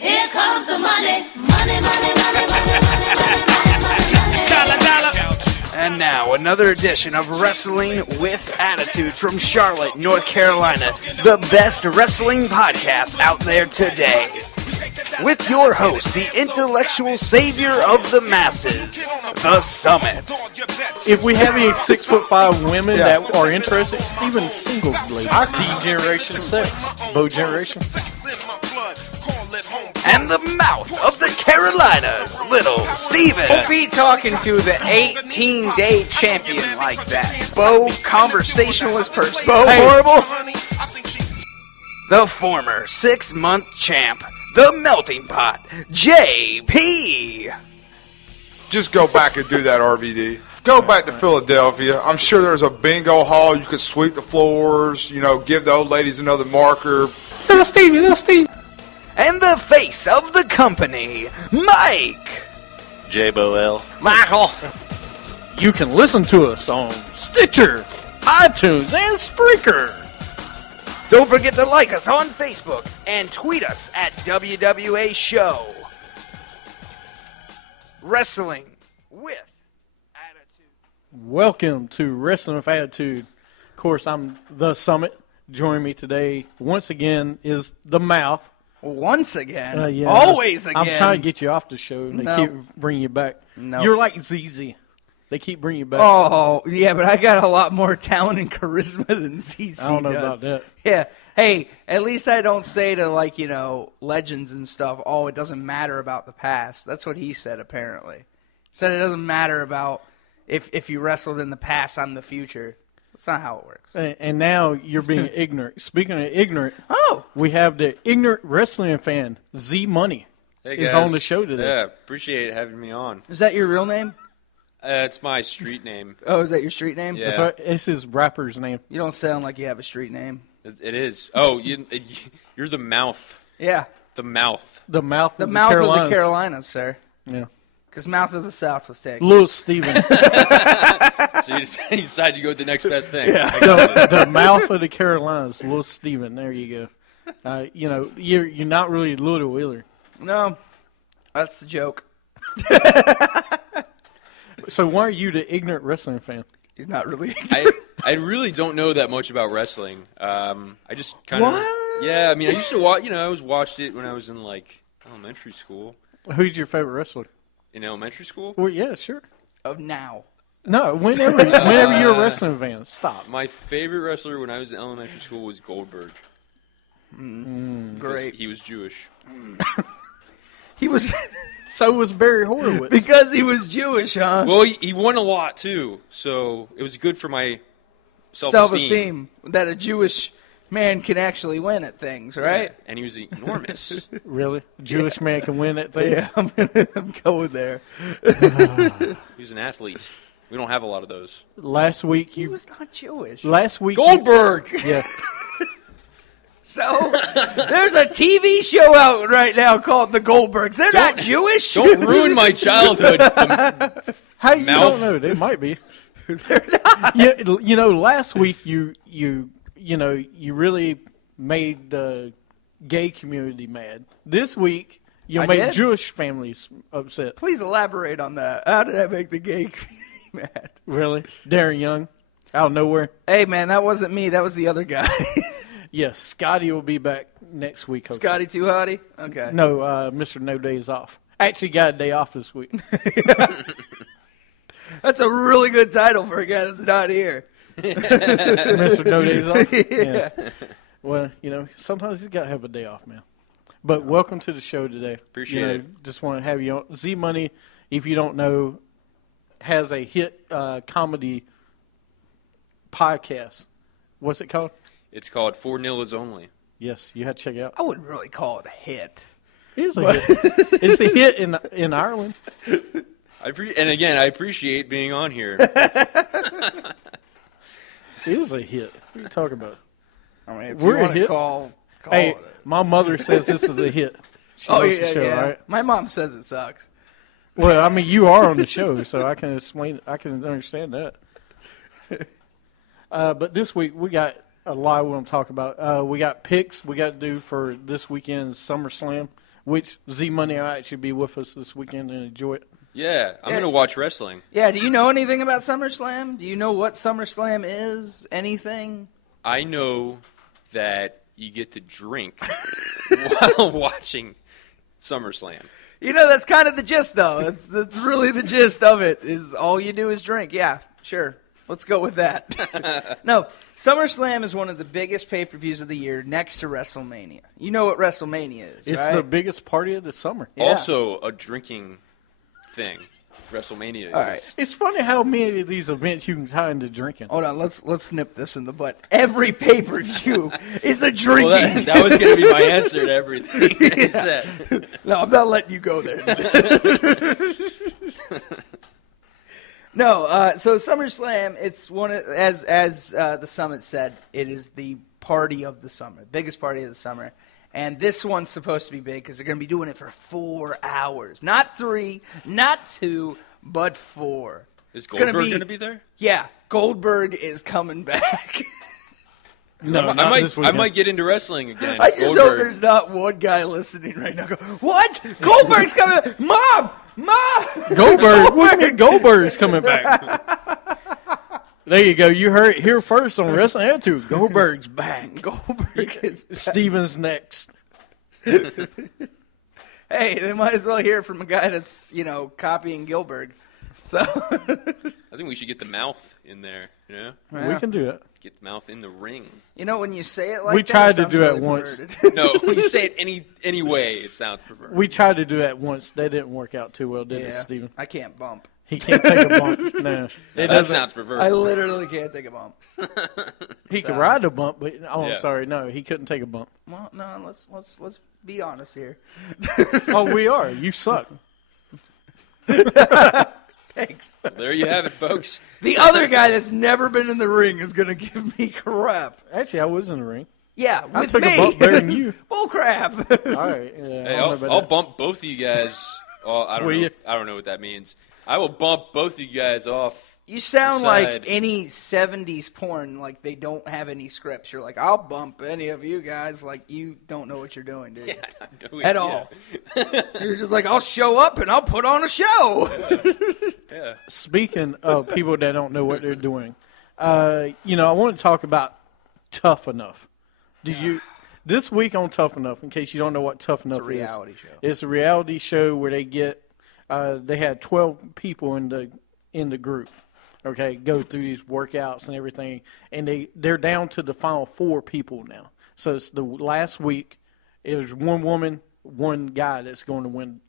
Here comes the money. Money, money, money, money, money, money, money. Dollar, dollar. And now, another edition of Wrestling with Attitude from Charlotte, North Carolina, the best wrestling podcast out there today. With your host, the intellectual savior of the masses, The Summit. If we have any 6'5" women that are interested, Steven Singleblade, our D-Generation 6, Bo Generation. And the mouth of the Carolinas, Little Steven. Don't be talking to the 18-day champion like that. Bo, conversationalist person. Bo Hey. Horrible. The former 6-month champ, the melting pot, JP. Just go back and do that, RVD. Go back to Philadelphia. I'm sure there's a bingo hall. You could sweep the floors, give the old ladies another marker. Little Steve. And the face of the company, Mike. J-Bo-L. Michael. You can listen to us on Stitcher, iTunes, and Spreaker. Don't forget to like us on Facebook and tweet us at WWA Show. Wrestling with Attitude. Welcome to Wrestling with Attitude. Of course, I'm The Summit. Joining me today, once again, is the mouth. Once again. Yeah. Always again. I'm trying to get you off the show, and they No. keep bringing you back. No. You're like ZZ. They keep bringing you back. Oh, yeah, but I got a lot more talent and charisma than CC I don't know does. about that. Yeah. Hey, at least I don't say to, legends and stuff, oh, it doesn't matter about the past. That's what he said, apparently. He said it doesn't matter about if you wrestled in the past, I'm the future. That's not how it works. And now you're being ignorant. Speaking of ignorant, we have the ignorant wrestling fan, Z Money, Hey is guys. on the show today. Yeah, appreciate having me on. Is that your real name? It's my street name. Oh, is that your street name? Yeah. That's right. It's his rapper's name. You don't sound like you have a street name. It is. Oh, you're the mouth. Yeah. The mouth. The mouth The of mouth the Carolinas. of the Carolinas, sir. Yeah. Because Mouth of the South was taken. Little Steven. So you decide to go with the next best thing. Yeah. the mouth of the Carolinas, Little Steven. There you go. You're not really Little either. No, that's the joke. So why are you the ignorant wrestling fan? He's not really. I really don't know that much about wrestling. I just kind of. What? Yeah, I mean, I used to watch. I watched it when I was in elementary school. Who's your favorite wrestler? In elementary school, Well, yeah, sure. Of now. No, whenever you're a wrestling fan, stop. my favorite wrestler when I was in elementary school was Goldberg. Because Great. He was Jewish. He was So was Barry Horowitz. because he was Jewish, huh? Well, he won a lot too, so it was good for my self-esteem. Self-esteem that a Jewish man can actually win at things, right? And he was enormous. Really? Jewish man can win at things? Yeah, I'm going there. He was an athlete. We don't have a lot of those. Last week He was not Jewish. Goldberg! Yeah. So there's a TV show out right now called The Goldbergs. They're not Jewish. Don't ruin my childhood. Hey, you Mouth. don't know. They might be. They're not. Yeah, last week you really made the gay community mad. This week you I made did? Jewish families upset. Please elaborate on that. How did I make the gay community mad? Really? Darren Young, out of nowhere. Hey, man, that wasn't me. That was the other guy. Yes, Scotty will be back next week. hopefully. Scotty Too Hotty? Okay. No, Mr. No Days Off. Actually got a day off this week. That's a really good title for a guy that's not here. Mr. No Days Off? Yeah. Well, sometimes he's got to have a day off, man. But welcome to the show today. Appreciate it. Just want to have you on. Z Money, if you don't know, has a hit comedy podcast. What's it called? It's called 4-0 is Only. Yes, you have to check it out. I wouldn't really call it a hit. It is a hit. It's a hit in Ireland. I appreciate being on here. It is a hit. What are you talking about? I mean, if We're you a want to hit. call Hey, it. my mother says this is a hit. She Oh, loves yeah, the show, yeah. right? My mom says it sucks. Well, I mean, you are on the show, so I can explain. I can understand that. But this week we got a lot we want to talk about. We got picks we got to do for this weekend's SummerSlam. which Z Money will actually be with us this weekend and enjoy it. Yeah, I'm going to watch wrestling. Yeah, do you know anything about SummerSlam? Do you know what SummerSlam is? Anything? I know that you get to drink while watching SummerSlam. You know, that's kind of the gist, though. That's really the gist of it, is all you do is drink. Yeah, sure. Let's go with that. No, SummerSlam is one of the biggest pay-per-views of the year next to WrestleMania. You know what WrestleMania is, It's right? the biggest party of the summer. Yeah. Also, a drinking thing. WrestleMania is. All right. It's funny how many of these events you can tie into drinking. Hold on, let's nip this in the butt. Every pay-per-view is a drinking. Well, that was going to be my answer to everything you said. No, I'm not letting you go there. No, so SummerSlam, it's one of, as the Summit said, it is the party of the summer, biggest party of the summer. And this one's supposed to be big because they're going to be doing it for 4 hours. Not 3, not 2, but 4. Is It's gonna Goldberg going to be there? Yeah, Goldberg is coming back. No, I not this might weekend. get into wrestling again. I just hope there's not one guy listening right now go, what? Goldberg's coming? Mom! Mom! Goldberg. What do you mean Goldberg's coming back? There you go. You heard it here first on Wrestling Attitude. Goldberg's back. Goldberg is Steven's next. Hey, they might as well hear it from a guy that's, copying Gilbert. So I think we should get the mouth in there, you know? We can do it. Get the mouth in the ring. when you say it like We that, tried it to sounds do it really once. perverted. No, when you say it any way, it sounds perverted. We tried to do that once. That didn't work out too well, did it, Yeah, Steven? I can't bump. He can't take a bump. No. It that doesn't. sounds perverted. I literally can't take a bump. He could ride a bump, but Yeah. I'm sorry. No, he couldn't take a bump. Well, no, let's be honest here. Oh, we are. You suck. Thanks. There you have it, folks. The other guy that's never been in the ring is gonna give me crap. Actually, I was in the ring. Yeah, I with took me. a bump better than you. Bull crap. All right. Yeah, Hey, I don't know about I'll that. bump both of you guys. Oh, I Will you? don't know what that means. I will bump both of you guys off. You sound Side. like any 70s porn, like they don't have any scripts. You're like, I'll bump any of you guys. Like, you don't know what you're doing, dude. At all. You're just like, I'll show up and I'll put on a show. Yeah. Speaking of people that don't know what they're doing, I want to talk about Tough Enough. This week on Tough Enough, in case you don't know what Tough Enough is, reality show. It's a reality show where they get they had 12 people in the group. Okay, go through these workouts and everything, and they're down to the final 4 people now. So it's the last week. There's one woman, one guy that's going to win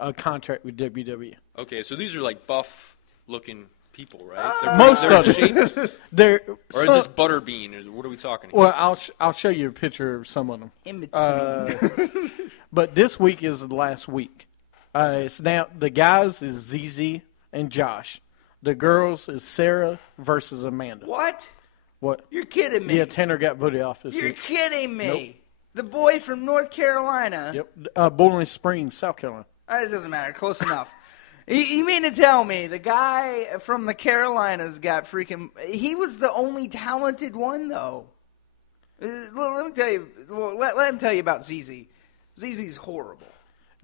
a contract with WWE. Okay, so these are like buff-looking people, right? Most they're of them. shaped, They're or is this Butterbean? Or what are we talking? Here? well, I'll show you a picture of some of them. In between. But this week is the last week. It's now the guys is ZZ and Josh. The girls is Sarah versus Amanda. What? What? You're kidding me. Yeah, Tanner got voted off this You're week. kidding me. Nope. The boy from North Carolina. Yep, Bowling Springs, South Carolina. It doesn't matter. Close enough. You mean to tell me the guy from the Carolinas got freaking... He was the only talented one, though. Let me tell you... Let him tell you about ZZ. ZZ's horrible.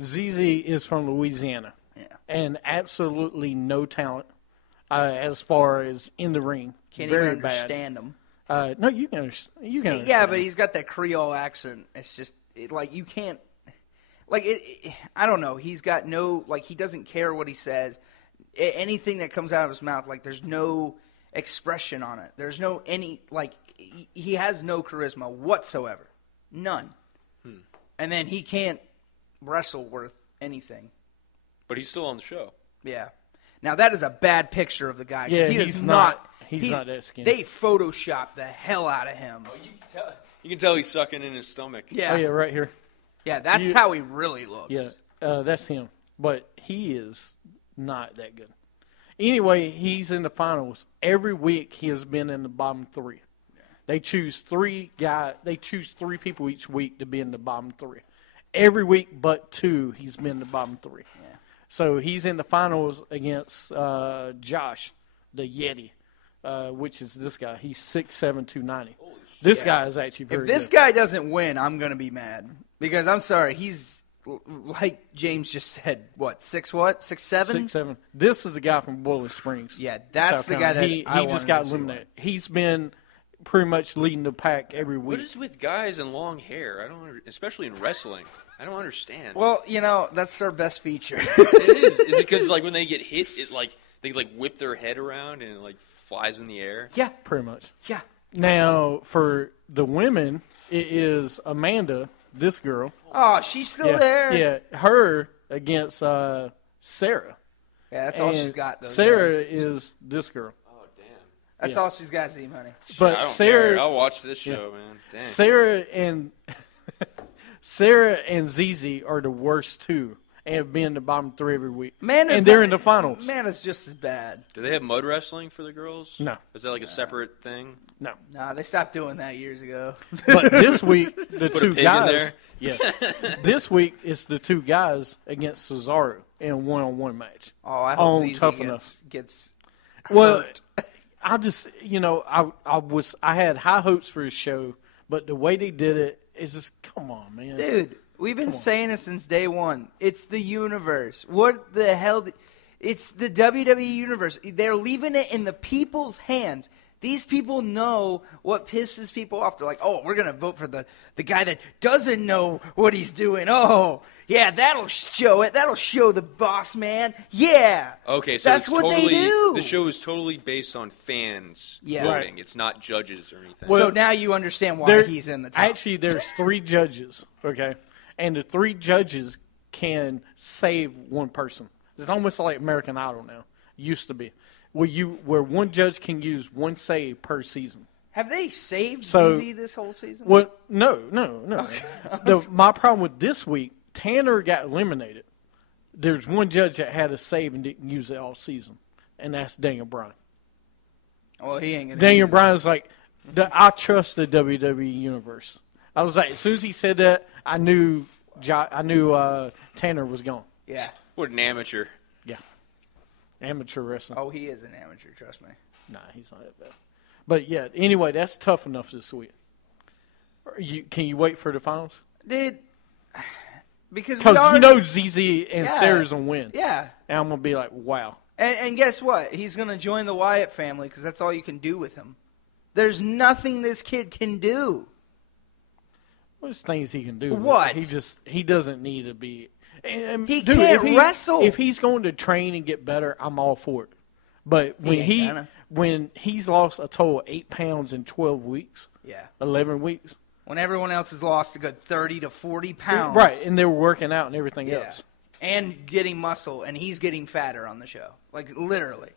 ZZ is from Louisiana. Yeah. And absolutely no talent as far as in the ring. Can't Very even understand him. bad. No, you can understand. You can understand. Yeah, but he's got that Creole accent. It's just, you can't... I don't know. He's got no... he doesn't care what he says. Anything that comes out of his mouth, there's no expression on it. There's no he has no charisma whatsoever. None. And then he can't wrestle worth anything. But he's still on the show. Yeah. Now, that is a bad picture of the guy. 'Cause Yeah, he he's does not- he's not that skinny. They Photoshopped the hell out of him. You can tell he's sucking in his stomach. Yeah. Oh, yeah, right here. Yeah, that's how he really looks. Yeah, that's him. But he is not that good. Anyway, he's in the finals. Every week he has been in the bottom 3. Yeah. They choose 3 people each week to be in the bottom 3. Every week but 2, he's been in the bottom 3. Yeah. So he's in the finals against Josh, the Yeti, which is this guy. He's 6'7", 290. This guy is actually very If this good. guy doesn't win, I'm going to be mad. Because I'm sorry, he's like James just said, what, 6'7"? 6'7". This is the guy from Boiling Springs. Yeah, that's South the guy Carolina. that he I wanted just got to see eliminated. He's been pretty much leading the pack every What week. is with guys and long hair? I don't, especially in wrestling. I don't understand. Well, that's their best feature. It is. Is it because like when they get hit, it like they like whip their head around and it like flies in the air? Yeah, Pretty much. yeah. Now, for the women, it is Amanda, this girl. Oh, she's still Yeah, there. yeah, her against Sarah. Yeah, that's all And she's got, though. Sarah is this girl. Oh damn. That's yeah. all she's got, Z Money. But I don't Sarah, care. I'll watch this show, man. Dang. Sarah and ZZ are the worst two, and have been in the bottom 3 every week. Amanda's and they're not- in the finals. Amanda's just as bad. Do they have mud wrestling for the girls? No. Is that like a separate thing? No, Nah, they stopped doing that years ago. but this week the Put a two pig in guys. there? Yeah, this week it's the two guys against Cesaro in a one-on-one match. Oh, I On hope ZZ Tough gets Well, hurt. I just I had high hopes for his show, but the way they did it is just come on, man. Dude, we've been saying it since day one. It's the universe. What the hell? It's the WWE universe. They're leaving it in the people's hands. These people know what pisses people off. They're like, oh, we're going to vote for the guy that doesn't know what he's doing. Oh, yeah, that'll show it. That'll show the boss man. Yeah. Okay, so that's it's what totally, they do. The show is totally based on fans Yeah. voting. It's not judges or anything. So now you understand why There- he's in the top. Actually, there's 3 judges, okay? And the 3 judges can save one person. It's almost like American Idol now. Used to be. Where one judge can use one save per season. Have they saved So- ZZ this whole season? Well, no. My problem with this week, Tanner got eliminated. There's one judge that had a save and didn't use it all season, and that's Daniel Bryan. Well, he ain't going to. Daniel Bryan's like, I trust the WWE universe. I was like, as soon as he said that, I knew Tanner was gone. Yeah. What an amateur. Yeah, amateur wrestling. Oh, he is an amateur, trust me. Nah, he's not that bad. But yeah, anyway, that's tough enough this week. Can you wait for the finals? Dude, because we Because already, you know ZZ and Yeah. Sarah's gonna win. Yeah. And I'm gonna be like, wow. And guess what? He's going to join the Wyatt family because that's all you can do with him. There's nothing this kid can do. There's things he can do. What? He doesn't need to be. And, He dude, can't if wrestle. If he's going to train and get better, I'm all for it. But ain't when gonna. he's lost a total of 8 pounds in 12 weeks, Yeah. 11 weeks, When everyone else has lost a good 30 to 40 pounds. right? And they were working out and everything Yeah. else. And getting muscle, and he's getting fatter on the show. Like, literally.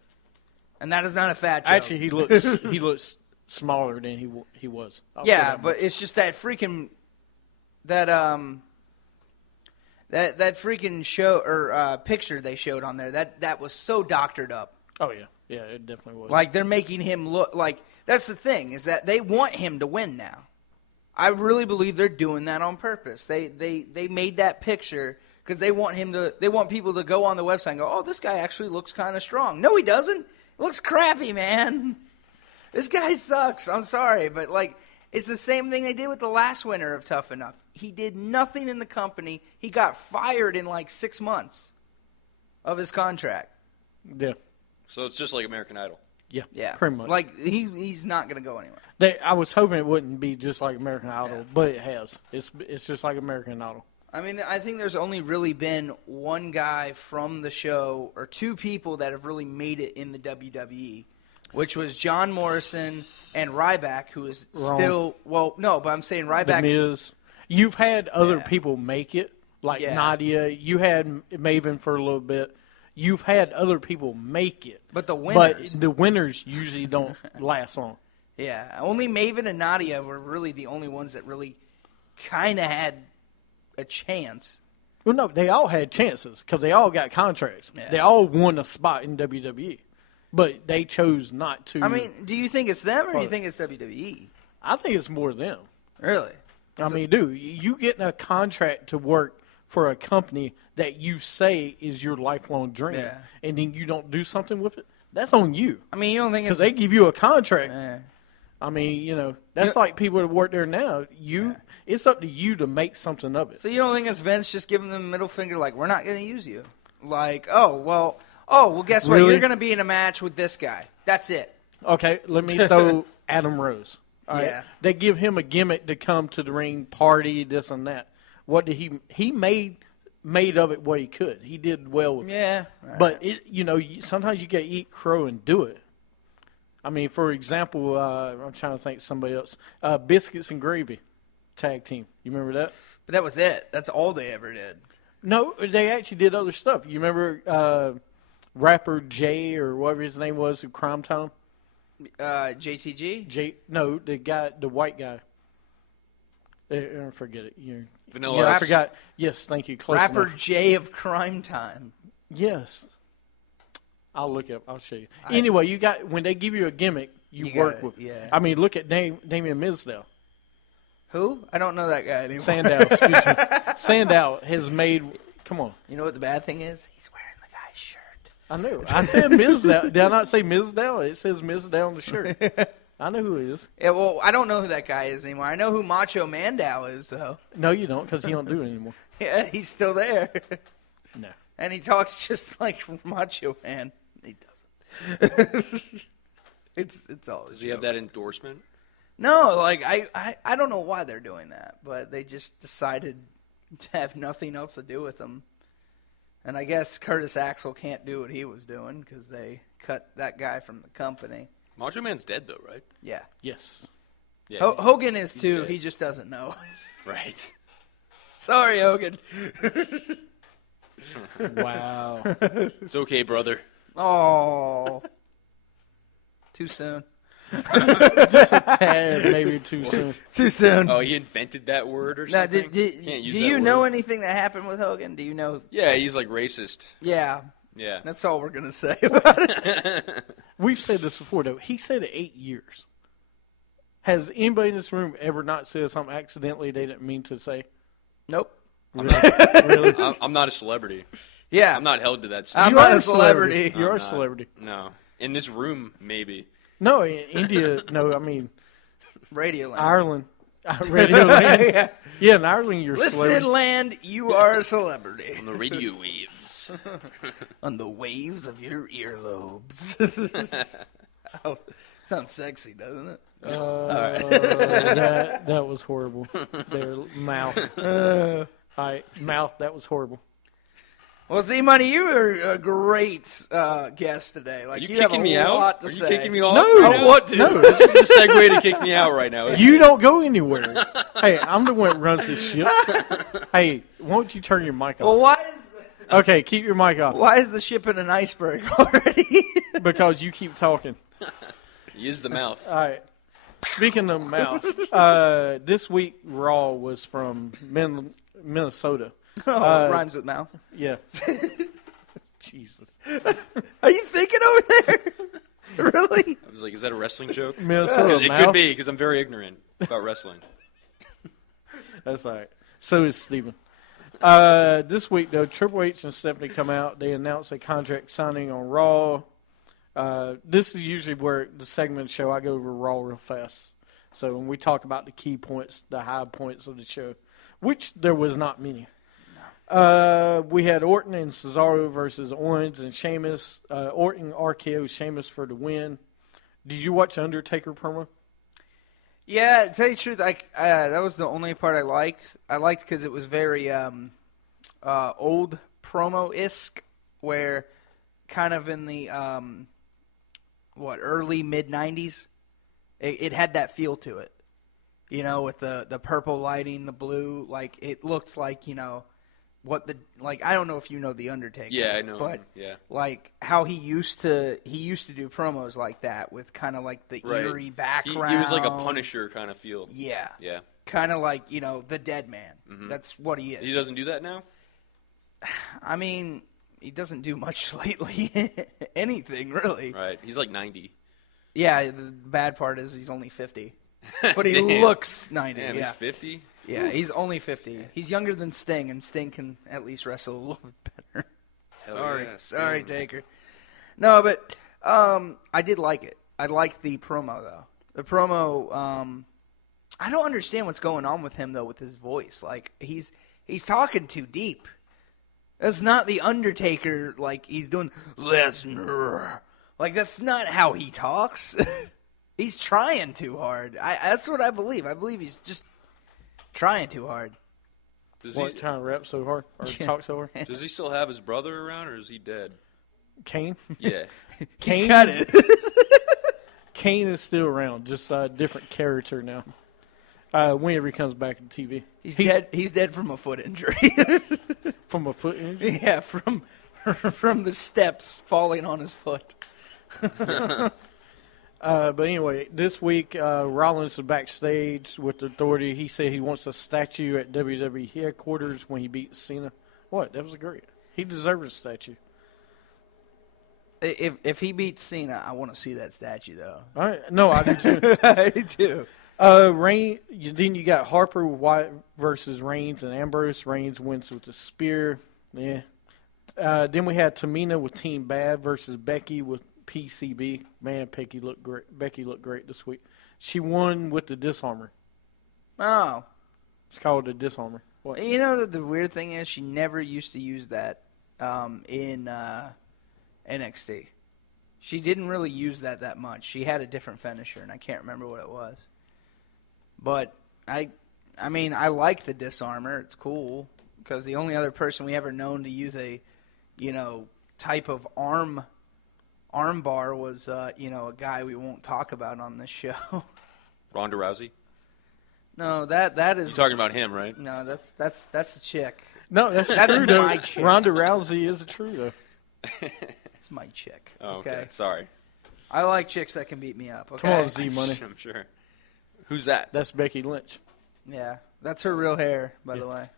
And that is not a fat joke. Actually, he looks smaller than he was. I'll say yeah, that but much. it's just that freaking that freaking show or picture they showed on there that was so doctored up. Oh yeah, it definitely was. Like they're making him look like that's the thing is that they want him to win now. I really believe they're doing that on purpose. They made that picture because they want people to go on the website and go, oh, this guy actually looks kind of strong. No, he doesn't. He looks crappy, man. This guy sucks. I'm sorry, but like it's the same thing they did with the last winner of Tough Enough. He did nothing in the company. He got fired in like 6 months of his contract. yeah, So it's just like American Idol. Yeah, pretty much. Like he's not going to go anywhere. I was hoping it wouldn't be just like American Idol, but it has. It's just like American Idol. I mean, I think there's only really been one guy from the show or 2 people that have really made it in the WWE, which was John Morrison and Ryback, who is Wrong. still well, no, but I'm saying The Ryback. Miz. You've had other Yeah. people make it, like Yeah. Nadia. You had Maven for a little bit. You've had other people make it, But the winners. the winners usually don't last long. Yeah, only Maven and Nadia were really the only ones that really kind of had a chance. Well, no, they all had chances because they all got contracts. Yeah. They all won a spot in WWE, but they chose not to. I mean, do you think it's them or do you What? think it's WWE? I think it's more them. Really? I mean, dude, you getting a contract to work for a company that you say is your lifelong dream, Yeah. and then you don't do something with it, that's on you. I mean, you don't think Because it's they give you a contract. I mean, that's like people that work there now. It's up to you to make something of it. So you don't think it's Vince just giving them a middle finger, like, we're not going to use you? Like, well, guess what? Really? You're going to be in a match with this guy. That's it. Okay, let me throw Adam Rose. All right? Yeah. They give him a gimmick to come to the ring, party, this and that. What did he made of it what he could. He did well with it. Yeah. Right. But sometimes you got to eat crow and do it. I mean, for example, I'm trying to think of somebody else. Biscuits and Gravy tag team. You remember that? But that was it. That's all they ever did. No, they actually did other stuff. You remember rapper Jay or whatever his name was of Crime Time? JTG? No, the white guy. Forget it. Vanilla Yeah, I Ice. forgot. Yes, thank you. Close Rapper enough. Jay of Crime Time. Yes. I'll look up. I'll show you. Anyway, when they give you a gimmick, you work gotta- with it. yeah. I mean, look at Damian Mizdow. Who? I don't know that guy anymore. Sandow, excuse me. Sandow has made. Come on. You know what the bad thing is? He's wearing the guy's shirt. I know. I said Mizdow. Did I not say Mizdow? It says Mizdow on the shirt. I know who he is. Yeah, well, I don't know who that guy is anymore. I know who Macho Mandow is, though. No, you don't, because he don't do it anymore. Yeah, he's still there. No. And he talks just like Macho Man. He doesn't. it's all. Does he have that endorsement? No, like I don't know why they're doing that, but they just decided to have nothing else to do with him. And I guess Curtis Axel can't do what he was doing because they cut that guy from the company. Macho Man's dead, though, right? Yeah, Yes. Yeah. Hogan is too. dead. He just doesn't know. Right. Sorry, Hogan. Wow. It's okay, brother. Oh, too soon. Just a tad, maybe too soon. Too soon. Oh, he invented that word or Now, something? do Can't use you that know word. anything that happened with Hogan? Do you know? Yeah, he's like racist. Yeah, Yeah. that's all we're gonna say about it. We've said this before, though. He said it 8 years. Has anybody in this room ever not said something accidentally they didn't mean to say? Nope. Really? I'm not a celebrity. Yeah, I'm not held to that I'm standard. not are a celebrity. You're a not. celebrity. No. In this room, maybe. No, in India, no, I mean, Radio Land. Ireland. Radio Land. Yeah, in Ireland, you're a Listen, celebrity. land, you are a celebrity. On the radio waves. On the waves of your earlobes. Oh, sounds sexy, doesn't it? That was horrible. Their mouth. All right, mouth, that was horrible. Well, see, Money, you were a great guest today. Like, Are you you have kicking a me out? lot to Are you say. kicking me off? No, right I now? want to. No. This is the segue to kick me out right now. You don't go anywhere. Hey, I'm the one that runs this ship. Hey, why don't you turn your mic Well, off? why Okay, keep your mic off why is the ship in an iceberg already? because you keep talking. He is the mouth. All right. Speaking of mouth, this week Raw was from Minnesota. Rhymes with mouth. Yeah. Jesus. Are you thinking over there? Really? I was like, is that a wrestling joke? Minnesota It mouth. could be, because I'm very ignorant about wrestling. That's all right. So is Steven. This week, though, Triple H and Stephanie come out. They announce a contract signing on Raw. This is usually where the segment show I go over Raw real fast. So when we talk about the key points, the high points of the show, which there was not many. We had Orton and Cesaro versus Owens and Sheamus. Orton RKO Sheamus for the win. Did you watch the Undertaker promo? Yeah, to tell you the truth, that was the only part I liked. I liked because it was very old promo-esque, where kind of in the early mid-'90s, it had that feel to it. You know, with the purple lighting, the blue, like it looked like, you know, I don't know if you know the Undertaker. Yeah, I know. But Yeah. like how he used to do promos like that with kind of like the Right. eerie background. He was like a Punisher kind of feel. Yeah. Yeah. Kind of like, you know, the dead man. That's what he is. He doesn't do that now? I mean, he doesn't do much lately. Anything, really. Right. He's like 90. Yeah, the bad part is he's only 50. But he Damn. looks 90. Damn, yeah. he's 50? Yeah, he's only 50. He's younger than Sting, and Sting can at least wrestle a little bit better. Hell Sorry. yeah, Sting. Sorry, Taker. No, but I did like it. I liked the promo, though. The promo, I don't understand what's going on with him though with his voice. Like he's talking too deep. That's not the Undertaker. Like he's doing Lesnar. Like that's not how he talks. He's trying too hard. That's what I believe. I believe he's just trying too hard. Does What, he, trying to rap so hard or talk so hard? does he still have his brother around, or is he dead? Kane? Yeah. Kane Cut is, it. Kane is still around, just a different character now. Whenever he comes back on TV. He's dead. He's dead from a foot injury. From a foot injury? Yeah, from the steps falling on his foot. But anyway, this week, Rollins is backstage with the Authority. He said he wants a statue at WWE headquarters when he beats Cena. What? That was great. He deserves a statue. If he beats Cena, I want to see that statue though. All right. No, I do too. I do. Then you got Harper White versus Reigns and Ambrose. Reigns wins with the spear. Yeah. Then we had Tamina with Team Bad versus Becky with PCB. Man, Becky looked great this week. She won with the disarmor. Oh, It's called a disarmor. What? you know the weird thing is she never used to use that in NXT. She didn't really use that much. She had a different finisher, and I can't remember what it was. But I mean, I like the disarmor. It's cool because the only other person we ever known to use a, type of arm bar was, a guy we won't talk about on this show. Ronda Rousey? No, that is You're talking about him, right? no, that's a chick. No, that's That's true, though. my chick. Ronda Rousey is true, though. It's my chick. Oh, okay. Sorry. I like chicks that can beat me up. Okay. Come on, Z-Money. I'm sure. Who's that? That's Becky Lynch. Yeah, that's her real hair, by the way.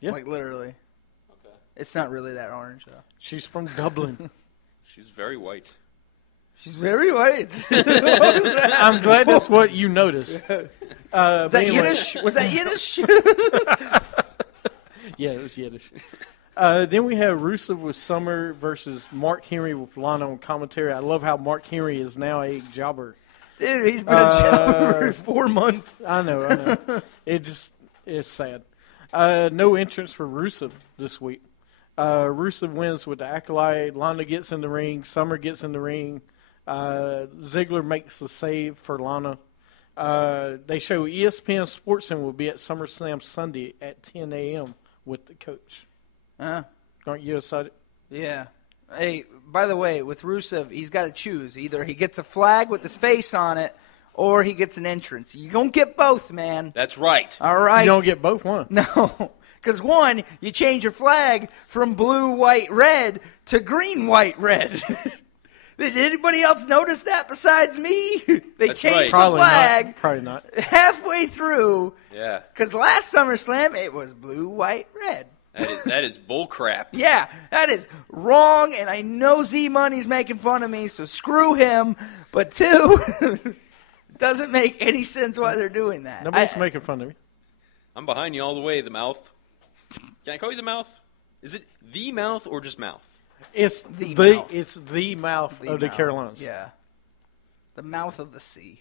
Yeah. Like literally. Okay. It's not really that orange though. She's from Dublin. She's very white. She's very white. I'm glad that's what you noticed. Is that Yiddish? Was that Yiddish? Yeah, it was Yiddish. Then we have Rusev with Summer versus Mark Henry with Lana on commentary. I love how Mark Henry is now a jobber. Dude, he's been a jobber for 4 months. I know. It's sad. No entrance for Rusev this week. Rusev wins with the Acolyte. Lana gets in the ring. Summer gets in the ring. Ziggler makes the save for Lana. They show ESPN SportsCenter will be at SummerSlam Sunday at 10 a.m. with the coach. Aren't you excited? Yeah. Hey, by the way, with Rusev, he's got to choose. Either he gets a flag with his face on it, or he gets an entrance. You don't get both, man. That's right. All right. You don't get both one. No. Because, one, you change your flag from blue, white, red to green, white, red. Did anybody else notice that besides me? They That's changed right. the Probably flag not. Probably not. halfway through. Yeah. Because last SummerSlam, it was blue, white, red. That is bull crap. Yeah, that is wrong, and I know Z-Money's making fun of me, so screw him. But two, doesn't make any sense why they're doing that. Nobody's making fun of me. I'm behind you all the way, the mouth. Can I call you the mouth? Is it the mouth or just mouth? It's The the mouth. it's the mouth The of the mouth. Carolinas. Yeah. The mouth of the sea.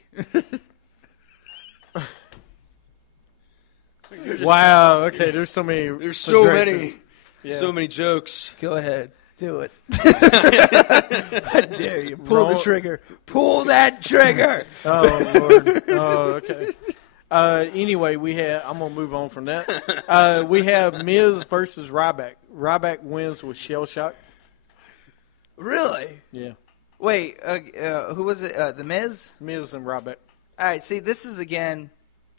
Wow. Okay. There's so many. There's so many. progressions. Yeah. So many jokes. Go ahead. Do it. I dare you. Pull the Roll- trigger. Pull that trigger. Oh Lord. Oh, okay. Anyway, I'm gonna move on from that. We have Miz versus Ryback. Ryback wins with shell shock. Really? Yeah. Wait, who was it? The Miz? Miz and Ryback. All right, see, this is, again,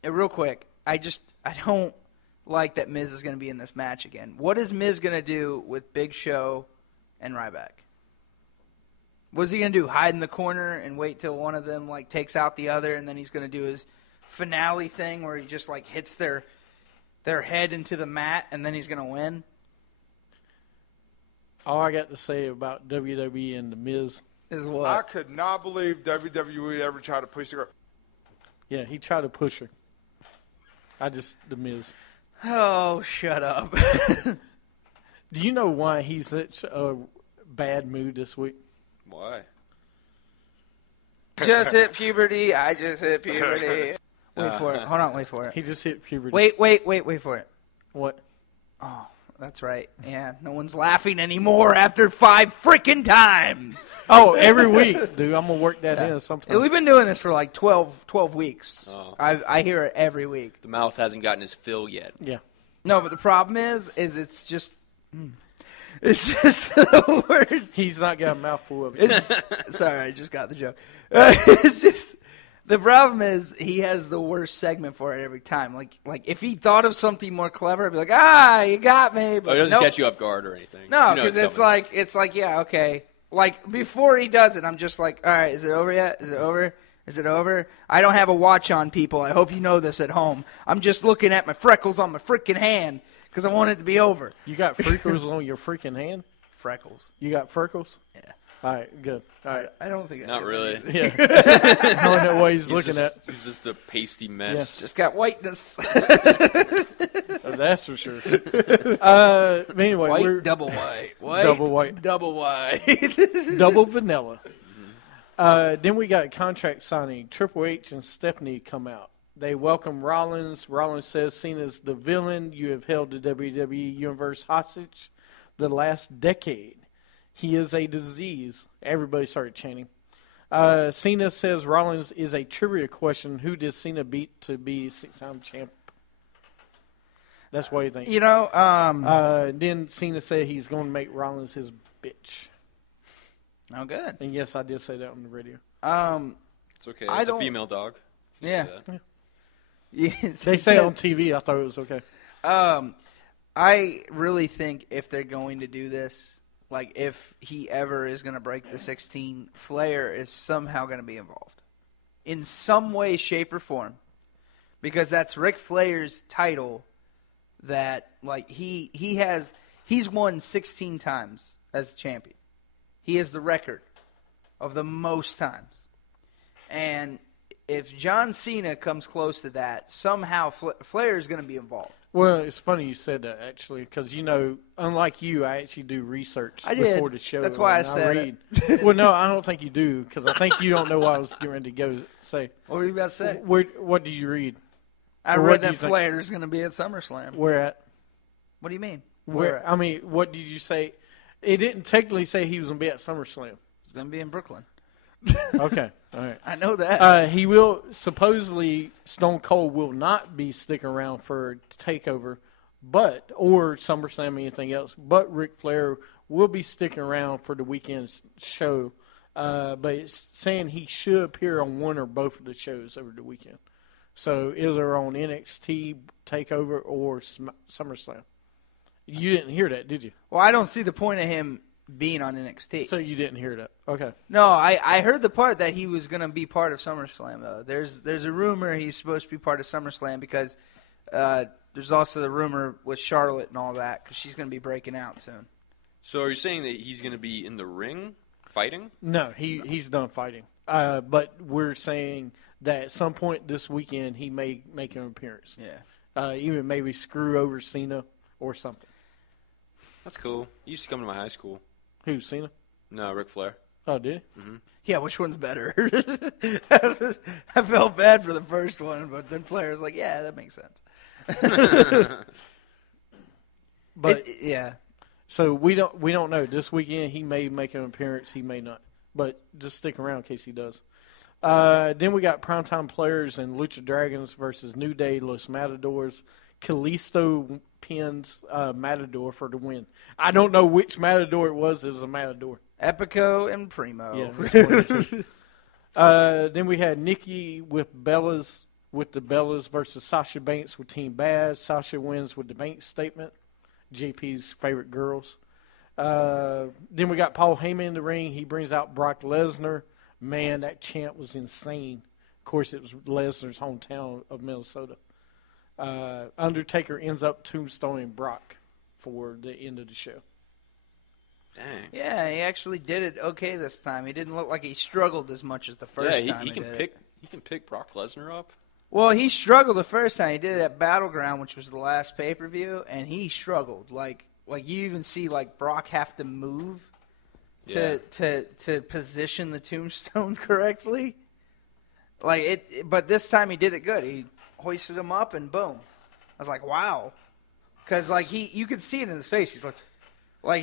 real quick, I don't like that Miz is going to be in this match again. What is Miz going to do with Big Show and Ryback? What's he going to do, hide in the corner and wait till one of them, takes out the other, and then he's going to do his finale thing where he just, hits their head into the mat, and then he's going to win? All I got to say about WWE and the Miz. Is I what? could not believe WWE ever tried to push the girl. Yeah, he tried to push her. The Miz. Oh, shut up. Do you know why he's such a bad mood this week? Why? just hit puberty. I just hit puberty. Wait for it. Hold on. Wait for it. He just hit puberty. Wait for it. What? Oh, that's right. Yeah, no one's laughing anymore after 5 freaking times. Oh, every week, dude. I'm gonna work that in sometime. We've been doing this for like 12 weeks. Oh. I hear it every week. The mouth hasn't gotten his fill yet. Yeah. No, but the problem is it's just the worst. He's not got a mouthful of it. Sorry, I just got the joke. It's just the problem is he has the worst segment for it every time. Like if he thought of something more clever, I'd be like, you got me. But Oh, it doesn't nope. catch you off guard or anything. No, You know because it's coming. like yeah, okay. Like before he does it, I'm just like, all right, is it over yet? Is it over? Is it over? I don't have a watch on, people. I hope you know this at home. I'm just looking at my freckles on my freaking hand because I want it to be over. You got freckles on your freaking hand? Freckles. You got freckles? Yeah. All right, good. All right. I don't think I Not do. really. Yeah. I don't know what he's looking He's just a pasty mess. Just got whiteness. at. That's for sure. But anyway, White, we're double white. White, Double white. double white. double vanilla. Then we got contract signing. Triple H and Stephanie come out. They welcome Rollins. Rollins says, Cena's the villain. You have held the WWE Universe hostage the last decade. He is a disease. Everybody started chanting. Cena says Rollins is a trivia question. Who did Cena beat to be 6-time champ? That's what you think. You know, Then Cena said he's going to make Rollins his bitch. oh, good. And yes, I did say that on the radio. It's okay. I It's a don't- female dog. You Yeah. say that. Yes. They say it on TV. I thought it was okay. I really think if they're going to do this, like if he ever is going to break the 16, Flair is somehow going to be involved in some way, shape, or form, because that's Ric Flair's title. That like he's won 16 times as champion. He has the record of the most times, and if John Cena comes close to that, somehow Flair is going to be involved. Well, it's funny you said that, actually, because, you know, unlike you, I actually do research I did. before the show. That's why I and said read. Well, no, I don't think you do, because I think you don't know what I was getting ready to go say. What were you about to say? What do you read? I Or what read do you that think? Flair is going to be at SummerSlam. Where at? What do you mean? Where? I mean, what did you say? It didn't technically say he was going to be at SummerSlam. It's going to be in Brooklyn. Okay, all right. I know that. He will, supposedly, Stone Cold will not be sticking around for TakeOver, or SummerSlam or anything else, but Ric Flair will be sticking around for the weekend show, but it's saying he should appear on one or both of the shows over the weekend. So either on NXT, TakeOver, or SummerSlam. You didn't hear that, did you? Well, I don't see the point of him being on NXT. So you didn't hear that. Okay. No, I heard the part that he was going to be part of SummerSlam, though. There's a rumor he's supposed to be part of SummerSlam because there's also the rumor with Charlotte and all that because she's going to be breaking out soon. So are you saying that he's going to be in the ring fighting? No, he's done fighting. But we're saying that at some point this weekend he may make an appearance. Yeah. Even maybe screw over Cena or something. That's cool. He used to come to my high school. Who, Cena? No, Ric Flair. Oh, did he? Yeah, which one's better? I felt bad for the first one, but then Flair was like, yeah, that makes sense. But yeah. so we don't know. This weekend he may make an appearance, he may not. But just stick around in case he does. Then we got primetime players and Lucha Dragons versus New Day, Los Matadors. Kalisto pins Matador for the win. I don't know which Matador it was. It was a Matador. Epico and Primo. Yeah. which one it is. Then we had Nikki with the Bellas versus Sasha Banks with Team Bad. Sasha wins with the Banks statement. JP's favorite girls. Then we got Paul Heyman in the ring. He brings out Brock Lesnar. Man, that chant was insane. Of course, it was Lesnar's hometown of Minnesota. Undertaker ends up tombstoning Brock for the end of the show. Dang. Yeah, he actually did it okay this time. He didn't look like he struggled as much as the first time. he can did pick. it. He can pick Brock Lesnar up. Well, he struggled the first time. He did it at Battleground, which was the last pay-per-view, and he struggled. Like you even see like Brock have to move to position the tombstone correctly. Like it, but this time he did it good. He hoisted him up and boom. I was like, wow, because like you could see it in his face.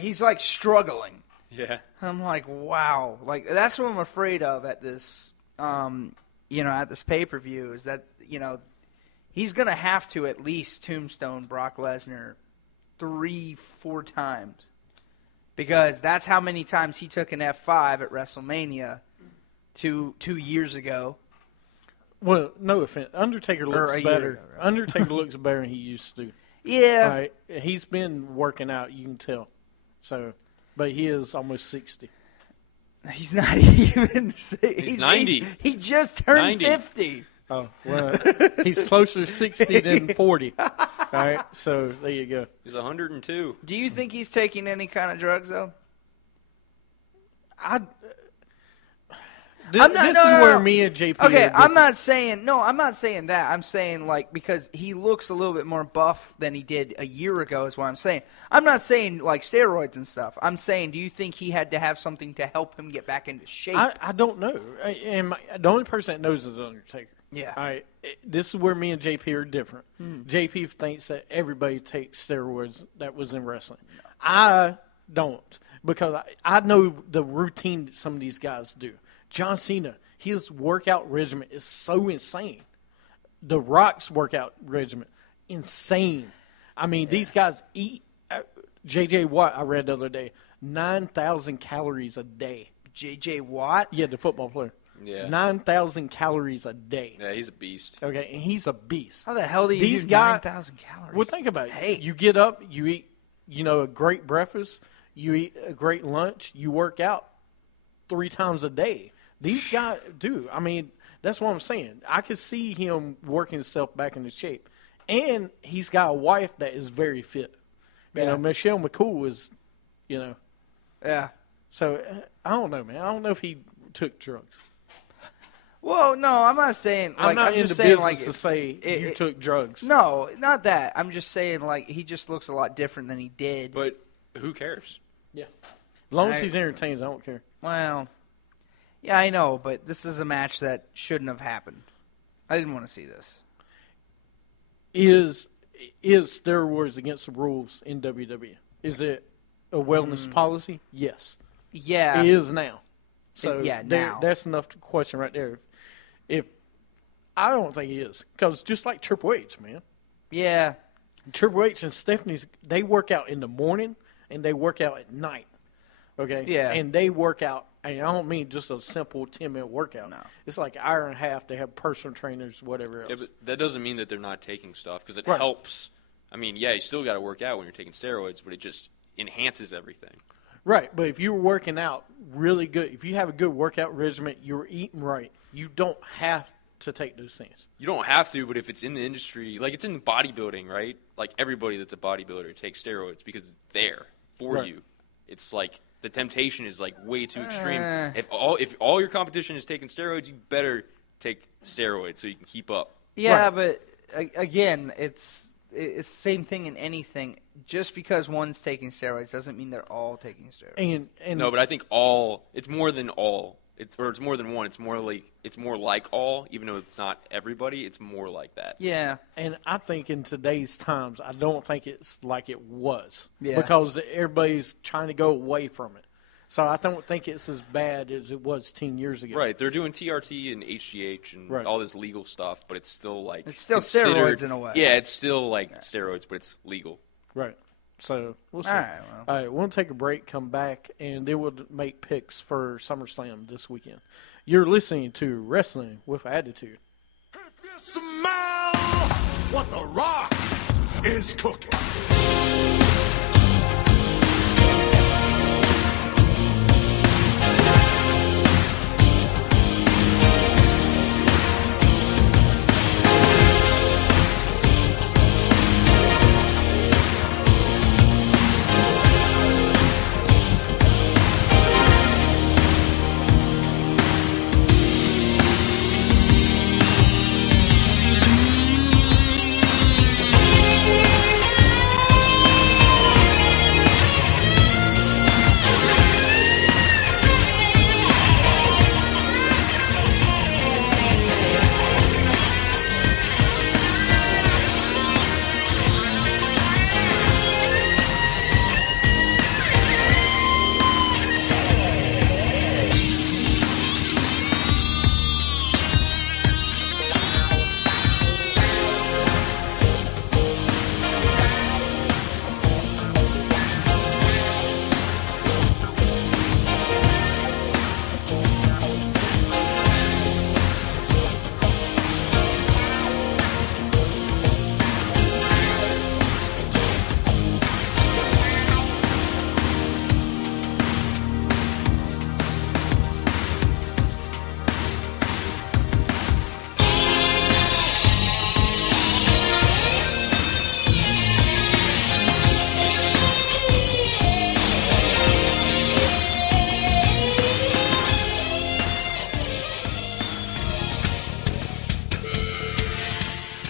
He's like struggling. Yeah. I'm like, wow, like that's what I'm afraid of at this, at this pay-per-view is that he's gonna have to at least tombstone Brock Lesnar 3-4 times because that's how many times he took an F5 at WrestleMania 2 years ago. Well, no offense. Undertaker Or looks a year better. ago, right? Undertaker looks better than he used to. Yeah, Right? He's been working out, you can tell. So, but he is almost 60. he's not even. He's 90. He just turned 90. 50. Oh, well, he's closer to 60 than 40. All right, so there you go. He's 102. Do you think he's taking any kind of drugs though? This is where me and JP Okay, are I'm not saying that. I'm saying like because he looks a little bit more buff than he did a year ago is what I'm saying. I'm not saying like steroids and stuff. I'm saying do you think he had to have something to help him get back into shape? I don't know. The only person that knows is Undertaker. Yeah. All right. This is where me and JP are different. JP thinks that everybody takes steroids that was in wrestling. I don't because I know the routine that some of these guys do. John Cena, his workout regimen is so insane. The Rock's workout regimen, insane. I mean, these guys eat. J.J. Watt, I read the other day, 9,000 calories a day. J.J. Watt? Yeah, the football player. Yeah. 9,000 calories a day. Yeah, he's a beast. Okay, and he's a beast. How the hell do you These do guys- 9,000 calories? Well, think about it. Hey. You get up, you eat, a great breakfast, you eat a great lunch, you work out 3 times a day. These guys do. I mean, that's what I'm saying. I could see him working himself back into shape. And he's got a wife that is very fit. Yeah. Michelle McCool is, Yeah. So, I don't know, man. I don't know if he took drugs. Well, no, I'm not saying. Like, I'm not in just the saying, business like, to say you took drugs. No, not that. I'm just saying, like, he just looks a lot different than he did. But who cares? Yeah. As long as I- he's entertained, I don't care. Well, yeah, I know, but this is a match that shouldn't have happened. I didn't want to see this. Is steroids against the rules in WWE? Is it a wellness policy? Yes. Yeah. It is now. So Yeah, there- now. that's enough question right there. If I don't think it is, because just like Triple H, man, Yeah. Triple H and Stephanie's, they work out in the morning and they work out at night. Okay. Yeah. And they work out. And I don't mean just a simple 10-minute workout. No. It's like an hour and a half. They have personal trainers, whatever else. Yeah, but that doesn't mean that they're not taking stuff because it Right. helps. I mean, yeah, you still got to work out when you're taking steroids, but it just enhances everything. Right, but if you're working out really good, if you have a good workout regimen, you're eating right, you don't have to take those things. You don't have to, but if it's in the industry, like it's in bodybuilding, right? Like everybody that's a bodybuilder takes steroids because it's there for Right. you. It's like the temptation is like way too extreme. Uh. If all your competition is taking steroids, you better take steroids so you can keep up. Yeah, Right. but again, it's the same thing in anything. Just because one's taking steroids doesn't mean they're all taking steroids. And No, but I think it's more than all. It's more than one. It's more like all, even though it's not everybody. It's more like that. Yeah. And I think in today's times, I don't think it's like it was. Yeah. Because everybody's trying to go away from it. So I don't think it's as bad as it was 10 years ago. Right, they're doing TRT and HGH and Right. all this legal stuff, but it's still like It's still considered- steroids in a way. Yeah, it's still like steroids, but it's legal. Right. So we'll see. All right, well. All right, we'll take a break, come back, and then we'll make picks for SummerSlam this weekend. You're listening to Wrestling with Attitude. If you smell what The Rock is cooking.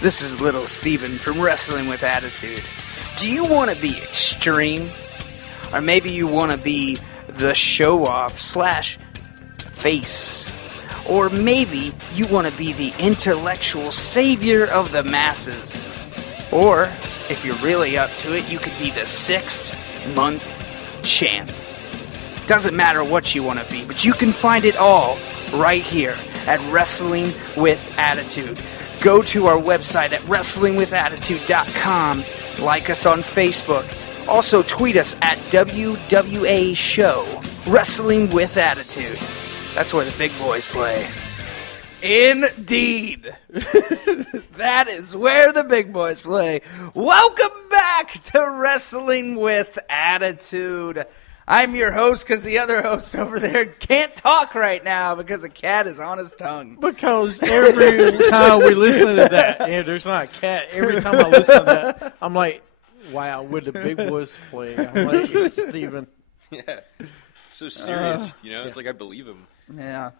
This is Little Steven from Wrestling with Attitude. Do you want to be extreme? Or maybe you want to be the show-off / face? Or maybe you want to be the intellectual savior of the masses? Or, if you're really up to it, you could be the 6-month champ. Doesn't matter what you want to be, but you can find it all right here at Wrestling with Attitude. Go to our website at wrestlingwithattitude.com. Like us on Facebook. Also tweet us at WWA Show. Wrestling with Attitude. That's where the big boys play. Indeed. That is where the big boys play. Welcome back to Wrestling with Attitude. I'm your host because the other host over there can't talk right now because a cat is on his tongue. Because every time we listen to that, and there's not a cat, every time I listen to that, I'm like, wow, would the big boys play? I'm like, Steven. Yeah. So serious, It's like I believe him. Yeah.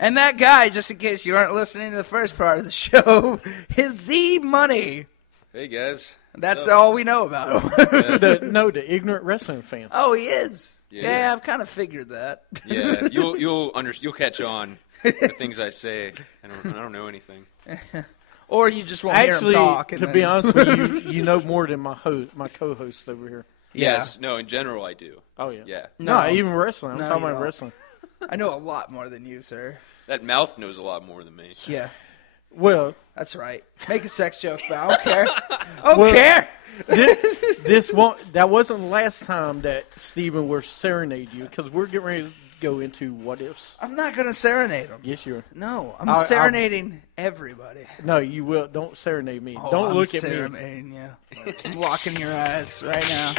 And that guy, just in case you aren't listening to the first part of the show, is Z Money. Hey guys. That's all we know about him. The ignorant wrestling fan. Oh, he is. Yeah. Yeah, I've kind of figured that. Yeah, you'll catch on the things I say. I don't know anything. Or you just won't Actually, hear him talk. to be honest with you, you know more than my co-host over here. Yeah. Yes. No, in general I do. Oh, yeah. Yeah. No, even wrestling. I'm No, talking you about don't. wrestling. I know a lot more than you, sir. That mouth knows a lot more than me. Yeah, Well, that's right. Make a sex joke, but I don't care. I don't care. that wasn't the last time that Steven will serenade you, because we're getting ready to go into what ifs. I'm not going to serenade him. Yes, you are. No, I'm I'll- serenading everybody. No, you will. Don't serenade me. Oh, Don't I'm look at me. serenading you. I'm locking your eyes right now.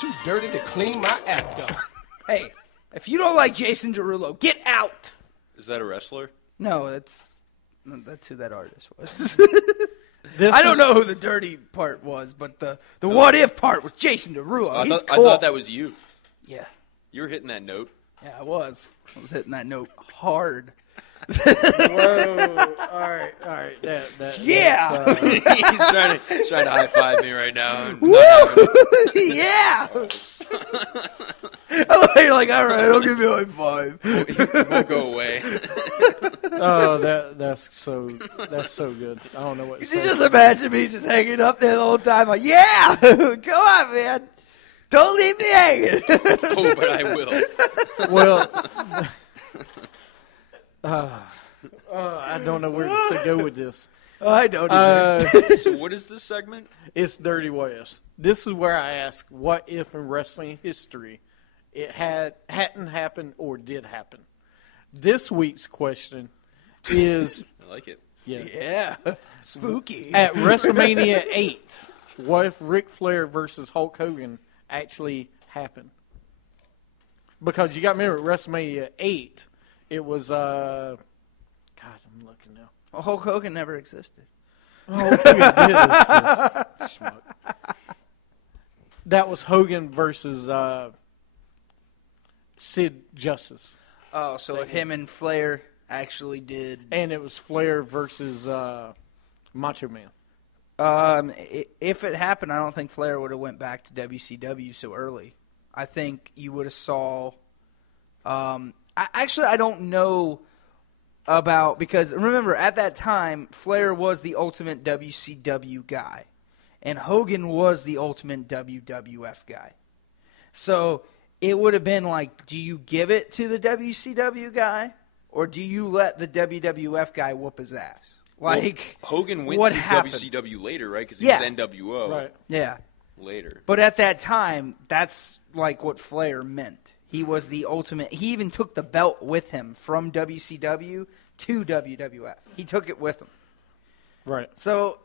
Too dirty to clean my act up. Hey, if you don't like Jason Derulo, get out. Is that a wrestler? No, that's who that artist was. This I don't is- know who the dirty part was, but the what if part was Jason Derulo. I He's thought, cool. I thought that was you. Yeah, You were hitting that note. yeah, I was. I was hitting that note hard. Whoa. All right. That, Yeah. that's, He's trying to high five me right now. Yeah. You're like, all right, I'll give you a high five. It won't go away. oh, that's so good. I don't know what to Could you say. just imagine me just hanging up there the whole time? Like, yeah, come on, man. Don't leave me hanging. Oh, but I will. Well, I don't know where to go with this. I don't either. So what is this segment? It's Dirty What Ifs. This is where I ask, what if in wrestling history it hadn't happened or did happen? This week's question is, I like it. Yeah. Spooky. at WrestleMania 8, what if Ric Flair versus Hulk Hogan actually happened? Because you got to remember, WrestleMania 8, it was, God, I'm looking now. Well, Hulk Hogan never existed. Hulk Hogan did exist. Schmuck. That was Hogan versus Sid Justice. Oh, so if him and Flair actually did. And it was Flair versus Macho Man. If it happened, I don't think Flair would have went back to WCW so early. I think you would have saw. I don't know about, because remember at that time Flair was the ultimate WCW guy, and Hogan was the ultimate WWF guy. So it would have been like, do you give it to the WCW guy, or do you let the WWF guy whoop his ass? Like, Hogan went what to happened? WCW later, right? Because he Yeah. was NWO Right. Yeah. later. But at that time, that's like what Flair meant. He was the ultimate. He even took the belt with him from WCW to WWF. He took it with him. Right. So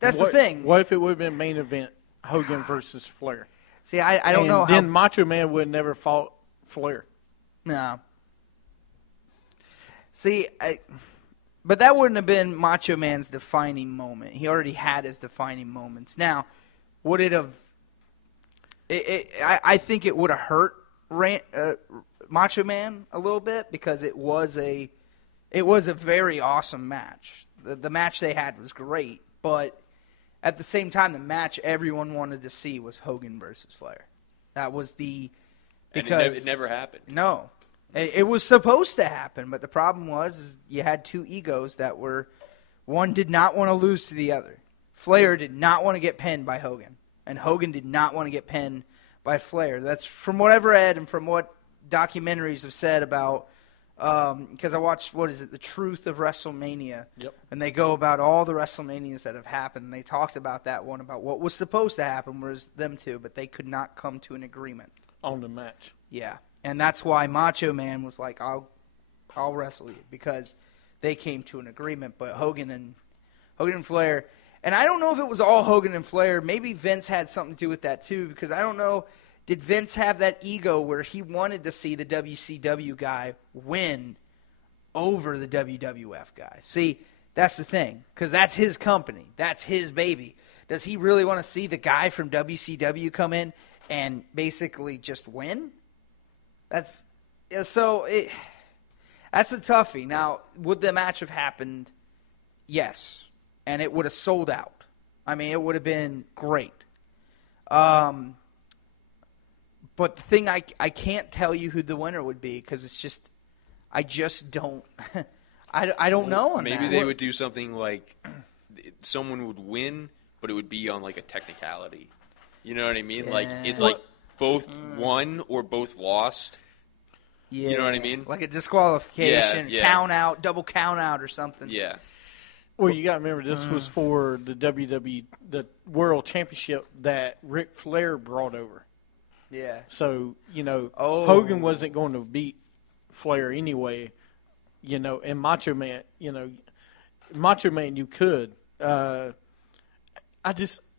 that's What- the thing. What if it would have been main event Hogan versus Flair? See, I don't And know how. then Macho Man would never fought Flair. No. See, But that wouldn't have been Macho Man's defining moment. He already had his defining moments. Now, would it have? I think it would have hurt Macho Man a little bit because it was a very awesome match. The match they had was great, but at the same time, the match everyone wanted to see was Hogan versus Flair. That was because it never happened. No. It was supposed to happen, but the problem was you had two egos that one did not want to lose to the other. Flair did not want to get pinned by Hogan, and Hogan did not want to get pinned by Flair. That's from what I've read and from what documentaries have said about, because I watched, The Truth of WrestleMania. Yep. And they go about all the WrestleManias that have happened, and they talked about that one, about what was supposed to happen was them two, but they could not come to an agreement. On the match. Yeah. And that's why Macho Man was like, I'll wrestle you, because they came to an agreement. But Hogan and Flair, and I don't know if it was all Hogan and Flair. Maybe Vince had something to do with that too, because I don't know, did Vince have that ego where he wanted to see the WCW guy win over the WWF guy? See, that's the thing, because that's his company. That's his baby. Does he really want to see the guy from WCW come in and basically just win? That's a toughie. Now, would the match have happened? Yes, and it would have sold out. I mean, it would have been great. But the thing, I can't tell you who the winner would be, because it's just, I just don't. I don't know on Maybe that. they would do something like someone would win, but it would be on like a technicality. You know what I mean? Like it's like both won or both lost. Yeah, you know what I mean? Like a disqualification, Yeah. count out, double count out or something. Yeah. Well, you got to remember, this was for the the World Championship that Ric Flair brought over. Yeah. So, Oh. Hogan wasn't going to beat Flair anyway, and Macho Man, you could.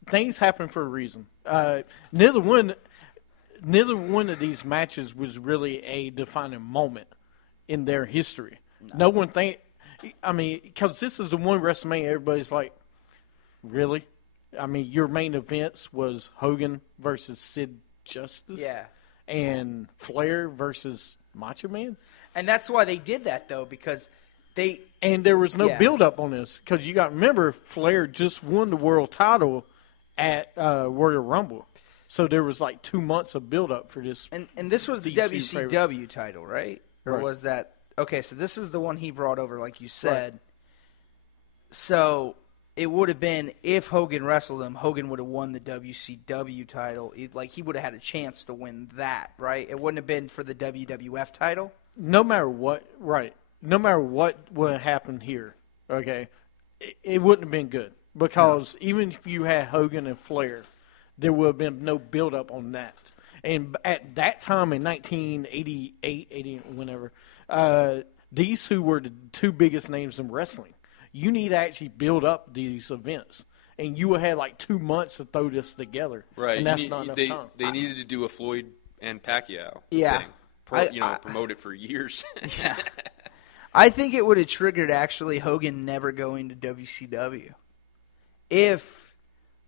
Things happen for a reason. Neither one of these matches was really a defining moment in their history. No one because this is the one WrestleMania everybody's like, really? I mean, your main events was Hogan versus Sid Justice, Yeah. and Flair versus Macho Man, And that's why they did that, though, because and there was no Yeah. build up on this, because you got to remember Flair just won the world title at Royal Rumble, so there was like 2 months of build up for this. And this was the DC WCW title, right? Or Right. was that okay? So this is the one he brought over, like you said. So it would have been, if Hogan wrestled him, Hogan would have won the WCW title. He would have had a chance to win that, right? It wouldn't have been for the WWF title. No matter what, right? No matter what would have happened here, okay, it wouldn't have been good, because even if you had Hogan and Flair, there would have been no build up on that. And at that time in 1988, 80, whenever, these two were the two biggest names in wrestling. You need to actually build up these events, and you would have like 2 months to throw this together. Right. And that's not enough they, time. They needed to do a Floyd and Pacquiao Yeah. thing. I- Promote it for years. Yeah. I think it would have triggered, actually, Hogan never going to WCW. If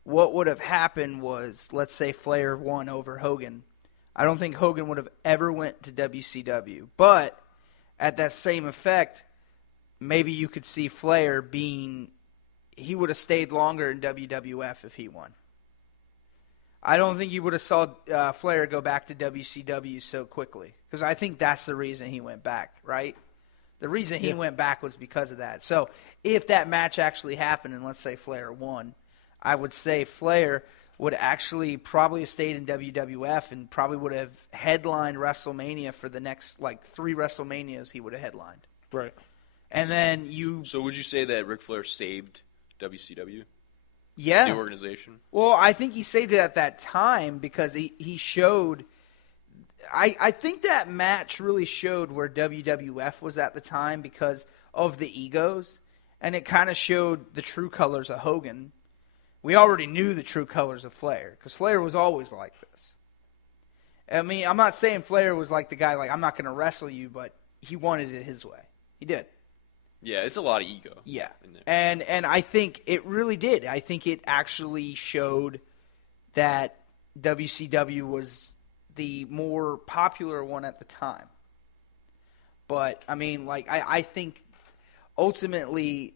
what would have happened was, let's say Flair won over Hogan, I don't think Hogan would have ever went to WCW. But at that same effect, maybe you could see Flair he would have stayed longer in WWF if he won. I don't think you would have saw Flair go back to WCW so quickly, because I think that's the reason he went back, right? The reason he went back was because of that. So if that match actually happened, and let's say Flair won, I would say Flair would actually probably have stayed in WWF and probably would have headlined WrestleMania for the next, 3 WrestleManias he would have headlined. Right. And then So would you say that Ric Flair saved WCW, yeah. the organization? Well, I think he saved it at that time because he showed – I think that match really showed where WWF was at the time because of the egos, and it kind of showed the true colors of Hogan. We already knew the true colors of Flair because Flair was always like this. I mean, I'm not saying Flair was like the guy, I'm not going to wrestle you, but he wanted it his way. He did. Yeah, it's a lot of ego. Yeah, in there. and I think it really did. I think it actually showed that WCW was the more popular one at the time. But I mean, like I think ultimately,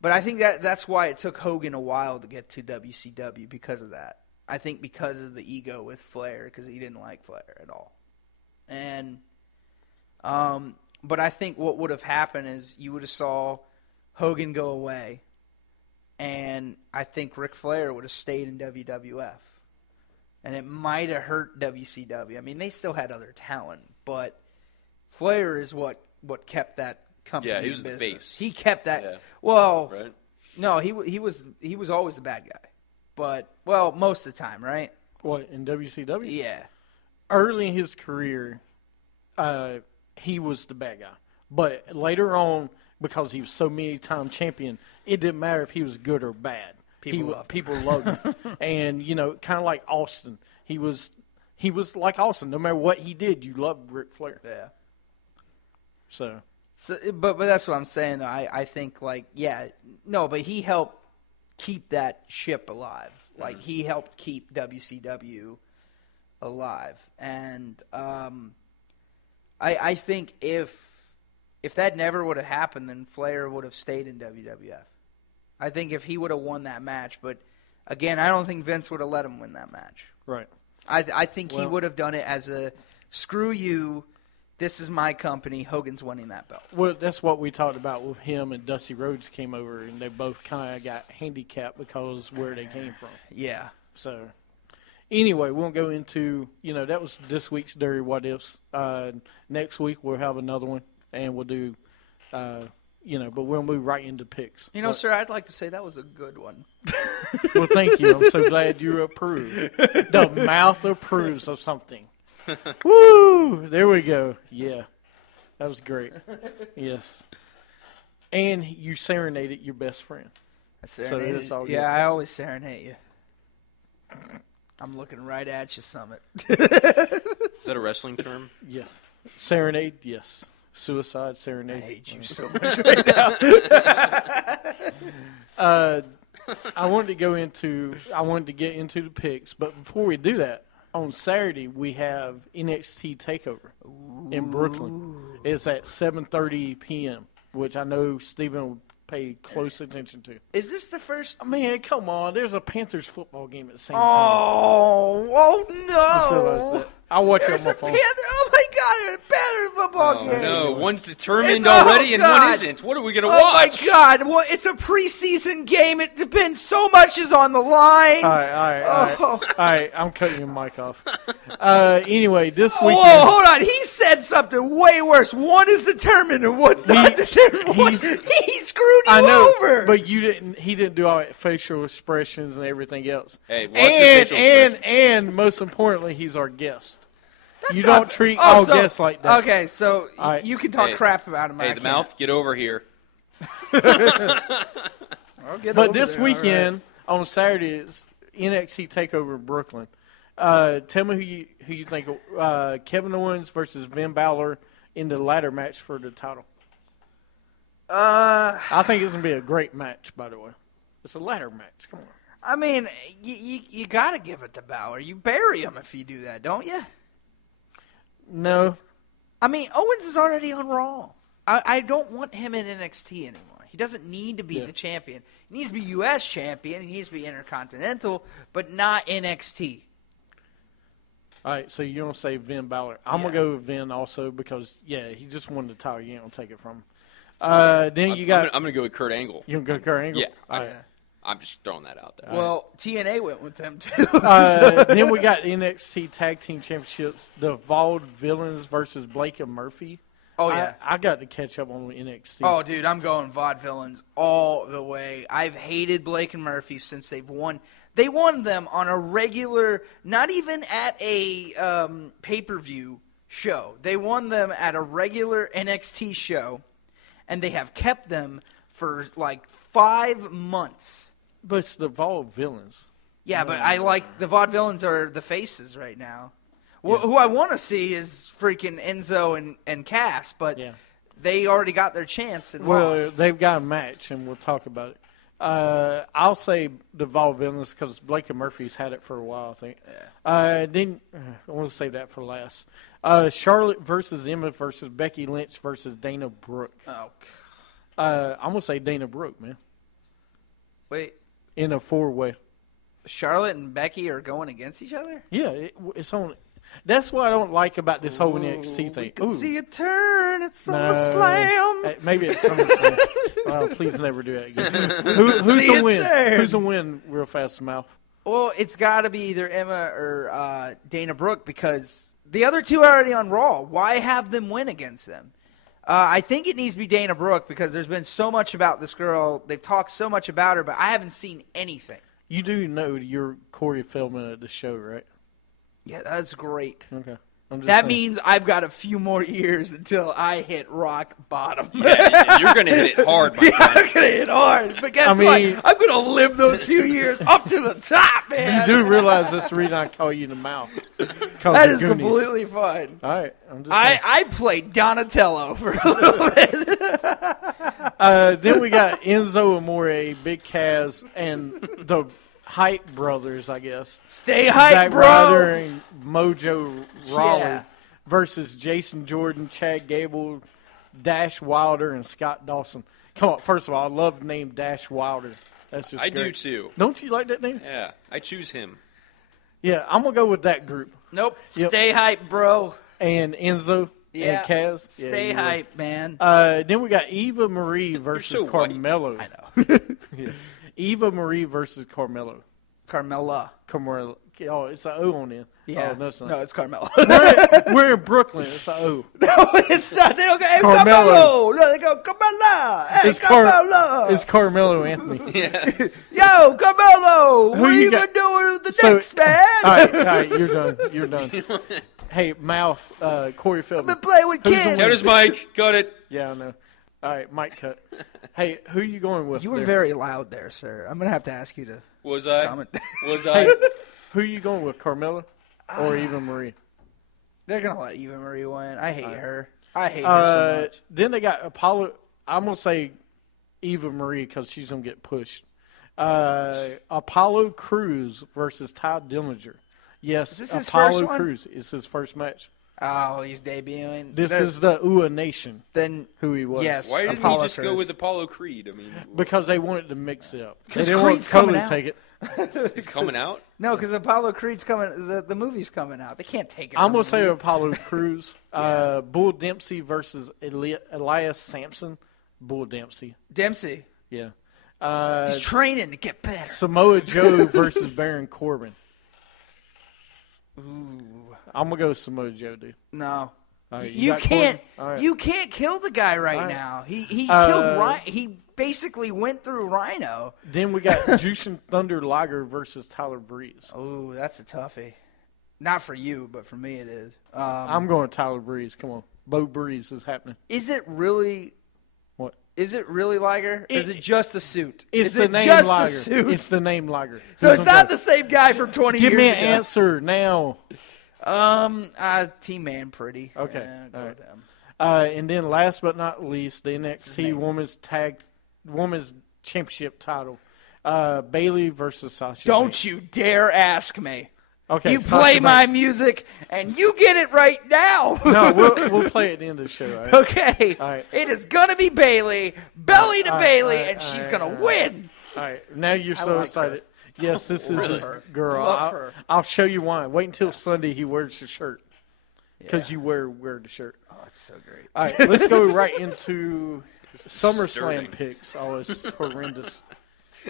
but I think that's why it took Hogan a while to get to WCW because of that. I think because of the ego with Flair, because he didn't like Flair at all, and but I think what would have happened is you would have saw Hogan go away, and I think Ric Flair would have stayed in WWF. And it might have hurt WCW. I mean, they still had other talent, but Flair is what kept that company Yeah, he was in the business. face. He kept that. Yeah. Well, Right? no, he was always the bad guy. But, well, most of the time, right? What, in WCW? Yeah. Early in his career, he was the bad guy. But later on, because he was so many-time champion, it didn't matter if he was good or bad. People loved him. And, you know, kind of like Austin. He was like Austin. No matter what he did, you loved Ric Flair. Yeah. So But that's what I'm saying, though. I think, like, yeah, no, but he helped keep that ship alive. Like, he helped keep WCW alive. And I think if that never would have happened, then Flair would have stayed in WWF. I think if he would have won that match, but again, I don't think Vince would have let him win that match. right. I think he would have done it as a screw you, this is my company, Hogan's winning that belt. Well, that's what we talked about with him and Dusty Rhodes came over, and they both kind of got handicapped because where they came from. Yeah. So, anyway, we won't go into, that was this week's Dirty What Ifs. Next week we'll have another one, and we'll do, but we'll move right into picks. Sir, I'd like to say that was a good one. Well, thank you. I'm so glad you approve. The mouth approves of something. Woo! There we go. Yeah. That was great. Yes. And you serenaded your best friend. I serenaded. I always serenade you. I'm looking right at you, Summit. Is that a wrestling term? Yeah. Serenade, yes. Suicide, serenade. I hate you so much right now. I wanted to get into the picks, but before we do that, on Saturday we have NXT TakeOver in Brooklyn. It's at 7:30 p.m., which I know Steven will pay close attention to. Is this the first? Man, come on! There's a Panthers football game at the same time. Oh Just realized no! that. I'll watch it on There's my a phone. Panther. Oh my God! There's a Panther football game. No, one's determined It's- already and God. one isn't. What are we going to Oh watch? my God! Well, it's a preseason game. It depends. So much is on the line. All right. Oh. All right, I'm cutting your mic off. Anyway, this Whoa, weekend. hold on. He said something way worse. One is determined and one's not determined. He screwed you I know, over. but you didn't. He didn't do all that facial expressions and everything else. Hey, watch your facial expressions. And most importantly, he's our guest. That's You not don't treat oh, all so- guests like that. Okay, so All right. you can talk Hey, crap about him. I Hey, the can't. mouth, get over here. I'll get But over this there, weekend on Saturday is NXT Takeover in Brooklyn. Tell me who you think. Kevin Owens versus Finn Balor in the ladder match for the title. all right. I think it's gonna be a great match. By the way, it's a ladder match. Come on. I mean, you got to give it to Balor. You bury him if you do that, don't you? No, I mean, Owens is already on Raw. I don't want him in NXT anymore. He doesn't need to be the champion. He needs to be U.S. champion. He needs to be Intercontinental, but not NXT. all right. So you're gonna say Finn Balor? I'm gonna go with Finn also because he just won the title. You ain't gonna take it from him. Then you got. I'm going to go with Kurt Angle. You gonna go Kurt Angle? Yeah. All right. I'm just throwing that out there. Well, TNA went with them, too. Then we got NXT Tag Team Championships, the Vaude Villains versus Blake and Murphy. Oh, yeah. I got to catch up on NXT. Oh, dude, I'm going Vaudevillains all the way. I've hated Blake and Murphy since they've won. They won them on a regular, not even at a pay-per-view show. They won them at a regular NXT show, and they have kept them for like 5 months. But it's the Vaude Villains. Yeah, but I like the Vaudevillains are the faces right now. Who I want to see is freaking Enzo and Cass, but they already got their chance and Well, lost. they've got a match, and we'll talk about it. I'll say the Vaudevillains because Blake and Murphy's had it for a while, I think. Then I want to save that for last. Charlotte versus Emma versus Becky Lynch versus Dana Brooke. Oh, I'm going to say Dana Brooke, man, wait. in a 4-way. Charlotte and Becky are going against each other? Yeah, it's on. That's what I don't like about this whole NXT thing. We can Ooh. see a turn at No. SummerSlam. Maybe it's SummerSlam. Please never do that again. Who's See the it win? turn. Who's the win? Real fast, mouth. Well, it's got to be either Emma or Dana Brooke because the other two are already on Raw. Why have them win against them? I think it needs to be Dana Brooke because there's been so much about this girl. They've talked so much about her, but I haven't seen anything. You do know you're Corey Feldman at the show, right? Yeah, that's great. Okay. I'm just That saying. means I've got a few more years until I hit rock bottom. Yeah, and you're going to hit it hard, my Yeah, friend. I'm gonna hit hard, but guess I mean- what? I'm gonna live those few years up to the top, man. You do realize that's the reason I call you the mouth. 'Cause That of is Goonies. completely fine. All right. I'm just saying. I played Donatello for a little bit. Then we got Enzo Amore, Big Kaz, and the Hype Brothers, I guess. Stay hype, Zack bro. Ryder and Mojo Rawley Yeah. versus Jason Jordan, Chad Gable, Dash Wilder, and Scott Dawson. Come on, first of all, I love the name Dash Wilder. That's just I great. do too. Don't you like that name? Yeah, I choose him. Yeah, I'm going to go with that group. Nope. Yep. Stay hype, bro. And Enzo Yeah. and Kaz. Yeah, Stay you're right. hype, man. Then we got Eva Marie versus so white. Carmelo. I know. Yeah. Eva Marie versus Carmelo. Carmella. Carmelo. Oh, it's an O on it. Yeah. Oh, no, it's not. No, it's Carmella. We're in Brooklyn. It's an O. No, it's not. They don't go, hey, Carmelo. Carmelo. No, they go, Carmella. Hey, Carmelo. It's Carmelo Anthony. Yo, Carmelo. What you you got? been doing with the So- Knicks, man? All right, you're done. You're done. Hey, Mouth, Corey Feldman. Been playing with Who's the kids. winner? There's Mike. Got it. Yeah, I know. All right, Mike cut. Hey, who you going with? You were there? very loud there, sir. I'm going to have to ask you to Was I? comment. Was Hey, I? who you going with, Carmella or Eva Marie? They're going to let Eva Marie win. I hate her. I hate her so much. Then they got Apollo. I'm going to say Eva Marie because she's going to get pushed. Apollo Crews versus Ty Dillinger. Yes, Is this his Apollo first one? Crews. It's his first match. Oh, he's debuting. This is the UA Nation, then who he was. yes. Why didn't Apollo he just go Crews. with Apollo Creed? I mean, Because they wanted to mix it up. They 'Cause didn't want Creed's to totally coming out. take it. he's coming out. No, because Apollo Creed's coming. The movie's coming out. They can't take it. I'm from going to say me. Apollo Crews. Bull Dempsey versus Elias Sampson. Bull Dempsey. Dempsey. Yeah. He's training to get better. Samoa Joe versus Baron Corbin. I'm going to go with Samoa Joe, dude. No. All right, You got can't. Corbin? All right. You can't kill the guy right All right. now. He killed Rhino. He basically went through Rhino. Then we got Jushin Thunder Liger versus Tyler Breeze. Oh, that's a toughie. Not for you, but for me it is. I'm going with Tyler Breeze. Come on. Bo Breeze is happening. Is it really? What? Is it really Liger? Is it just the suit? It's is the it name just Liger. the suit? It's the name Liger. So it's not the same guy from 20 Give years me an ago. answer now. Team Man Pretty. Okay, Yeah, go all with him. And then last but not least, the NXT Women's Championship title. Bailey versus Sasha Don't Banks. you dare ask me. Okay, You Sasha play my Banks. music, and you get it right now. No, we'll play it at the end of the show. All right? Okay. All right. It is going to be Bailey, belly to All right, Bailey, all right, and she's all going right, to win. All right, now you're so like excited. Yes, this is his her. girl. Love her. I'll show you why. Wait until Sunday he wears the shirt. Because you wear the shirt. Oh, it's so great. All right, let's go right into SummerSlam Disturbing. picks. Oh, it's horrendous.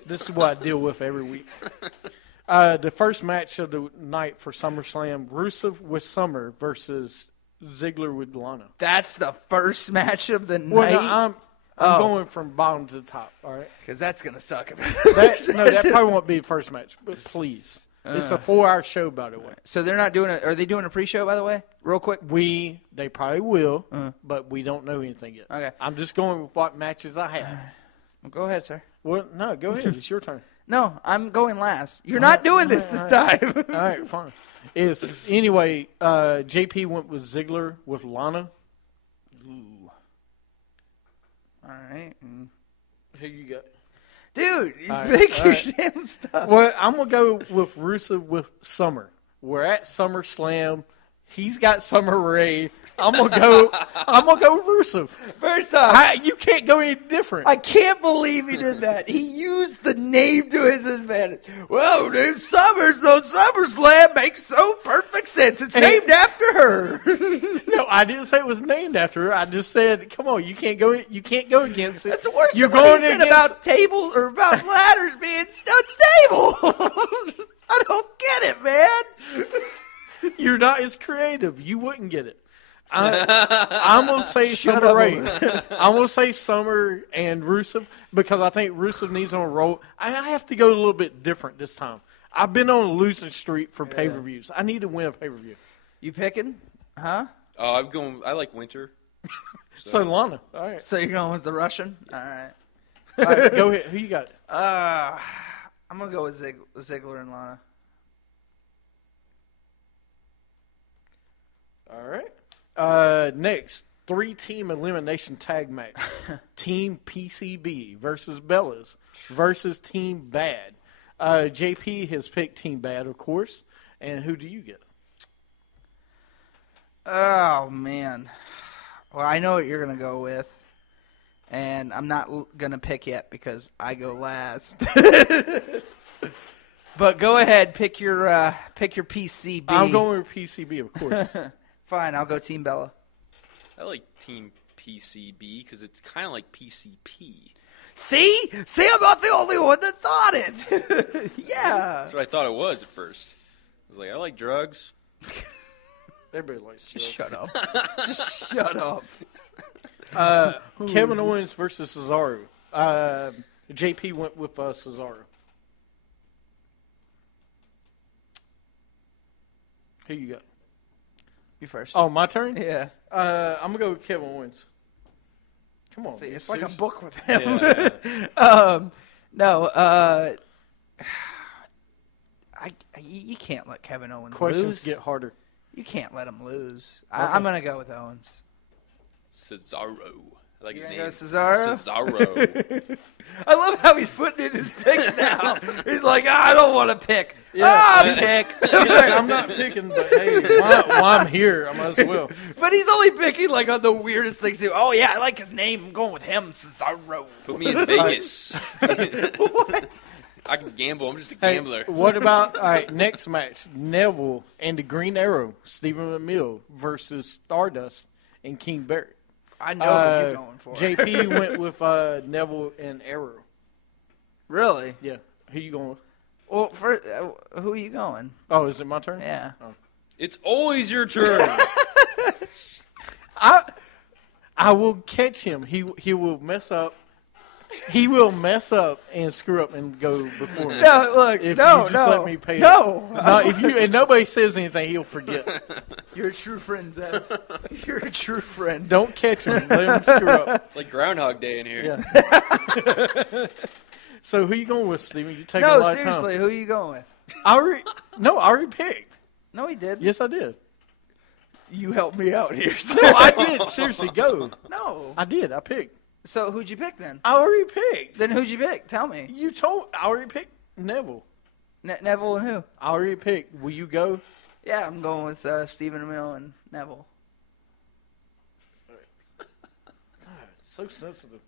This is what I deal with every week. The first match of the night for SummerSlam, Rusev with Summer versus Ziggler with Lana. That's the first match of the Well, night. no, I'm going from bottom to the top, all right? Because that's going to suck. That probably won't be the first match, but please. It's a 4-hour show, by the way. So they're not doing it. Are they doing a pre-show, by the way? Real quick. They probably will, but we don't know anything yet. Okay. I'm just going with what matches I have. Well, go ahead, sir. Well, no, go ahead. It's your turn. No, I'm going last. You're not doing this time. All right, fine. Anyway, JP went with Ziggler with Lana. All right. Who you got? Dude, All right, pick all your right. damn stuff. Well, I'm gonna go with Rusev with Summer. We're at SummerSlam. He's got Summer Rae. I'm gonna go Rusev. First off, You can't go any different. I can't believe he did that. He used the name to his advantage. Well, named Summers, though SummerSlam makes so perfect sense. It's named after her. No, I didn't say it was named after her. I just said, come on, you can't go against it. That's worse You're than what he going said against about tables or about ladders being unstable. I don't get it, man. You're not as creative. You wouldn't get it. I'm gonna say Summer Rae. I'm gonna say Summer and Rusev because I think Rusev needs on a roll. I have to go a little bit different this time. I've been on a losing streak for pay-per-views. I need to win a pay-per-view. You picking? Huh? Oh, I like Winter. So Lana, all right. So you're going with the Russian? All right. All right, go ahead. Who you got? I'm going to go with Ziggler and Lana. All right. Next, 3-team elimination tag match. Team PCB versus Bellas versus Team Bad. JP has picked Team Bad, of course. And who do you get? Oh, man. Well, I know what you're going to go with. And I'm not going to pick yet because I go last. But go ahead, pick your PCB. I'm going with PCB, of course. Fine, I'll go Team Bella. I like Team PCB because it's kind of like PCP. See, I'm not the only one that thought it. Yeah. That's what I thought it was at first. I was like, I like drugs. Everybody likes Just drugs. shut up. Just shut up. Kevin Owens versus Cesaro. JP went with Cesaro. Who you got? You first. Oh, my turn? Yeah. I'm going to go with Kevin Owens. Come on. See, man. it's like a Seriously? book with him. Yeah. No. You can't let Kevin Owens Questions lose. get harder. You can't let him lose. I'm going to go with Owens. Cesaro. I like You his gonna name. go Cesaro? Cesaro. I love how he's putting in his picks now. He's like, I don't want to pick. Yeah. I'll pick. He's like, I'm not picking, but hey, while I'm here, I might as well. But he's only picking like on the weirdest things. Oh yeah, I like his name. I'm going with him, Cesaro. Put me in Vegas. I can gamble. I'm just a Hey, gambler. what about, all right, next match, Neville and the Green Arrow, Stephen McMill versus Stardust and King Barrett. I know what you're going for. JP went with Neville and Arrow. Really? Yeah. Who you going with? Well, who are you going? Oh, is it my turn? Yeah. It's always your turn. I will catch him. He will mess up. He will mess up and screw up and go before me. No, look, If no, you just no, let me pay no. If you and nobody says anything, he'll forget. You're a true friend, Zev. You're a true friend. Don't catch him. Let him screw up. It's like Groundhog Day in here. Yeah. So who you going with, Steven? You taking a No, lot seriously, of who are you going with? time. I already picked. No, he did. Yes, I did. You helped me out here. No, I did. Seriously, go. No. I did. I picked. So who'd you pick then? I already picked. Then who'd you pick? Tell me. I already picked Neville. Neville and who? I already picked. Will you go? Yeah, I'm going with Stephen Amell and Neville. So sensitive.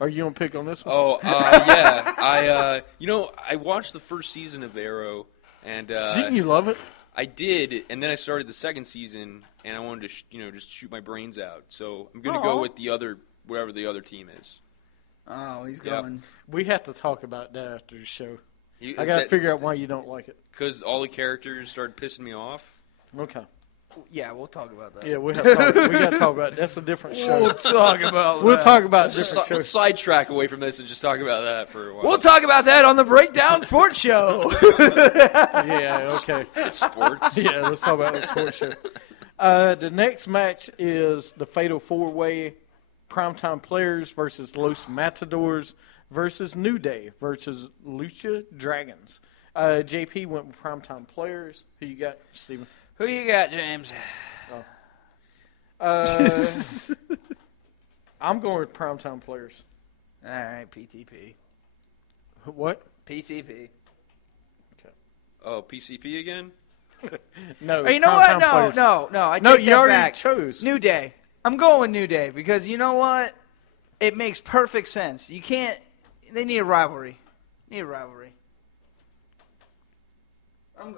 Are you gonna pick on this one? Oh, yeah. I watched the first season of Arrow, and Didn't you love it? I did, and then I started the second season, and I wanted to, just shoot my brains out. So I'm gonna go with wherever the other team is. Oh, he's Yep. going. We have to talk about that after the show. You- I gotta that- figure out why you don't like it. Because all the characters started pissing me off. Okay. Yeah, we'll talk about that. Yeah, we gotta talk about it. That's a different show. We'll talk about We'll that. talk about Just different let's shows. sidetrack away from this and just talk about that for a while. We'll talk about that on the Breakdown Sports Show. Yeah, okay. It's sports. Yeah, let's talk about the sports show. The next match is the Fatal 4-Way Primetime Players versus Los Matadors versus New Day versus Lucha Dragons. JP went with Primetime Players. Who you got, Steven? Who you got, James? I'm going with primetime players. All right, PTP. What? PTP. Oh, PCP again? No. Oh, you know what? primetime No, players. no. I No, take you that already back. chose. New Day. I'm going with New Day because you know what? It makes perfect sense. You can't. They need a rivalry.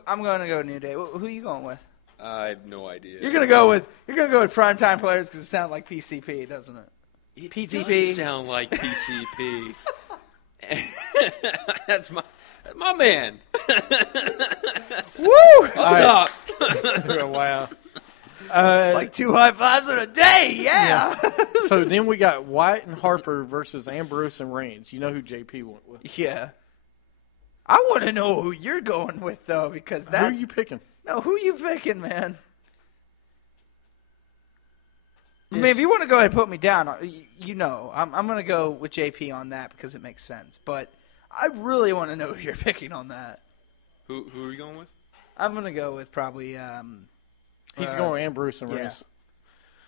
I'm going to go New Day. Who are you going with? I have no idea. You're going to go with primetime players because it sounds like PCP, doesn't it? It PTP. does sound like PCP. That's my man. Woo! What's up? Wow. It's like 2 high fives in a day. Yeah. So then we got Wyatt and Harper versus Ambrose and Reigns. You know who JP went with. Yeah. I want to know who you're going with though, because Who that. are you picking? No, who you picking, man? I mean, if you want to go ahead and put me down, you know, I'm going to go with JP on that because it makes sense. But I really want to know who you're picking on that. Who are you going with? I'm going to go with probably. He's going Ambrose and yeah. Reigns.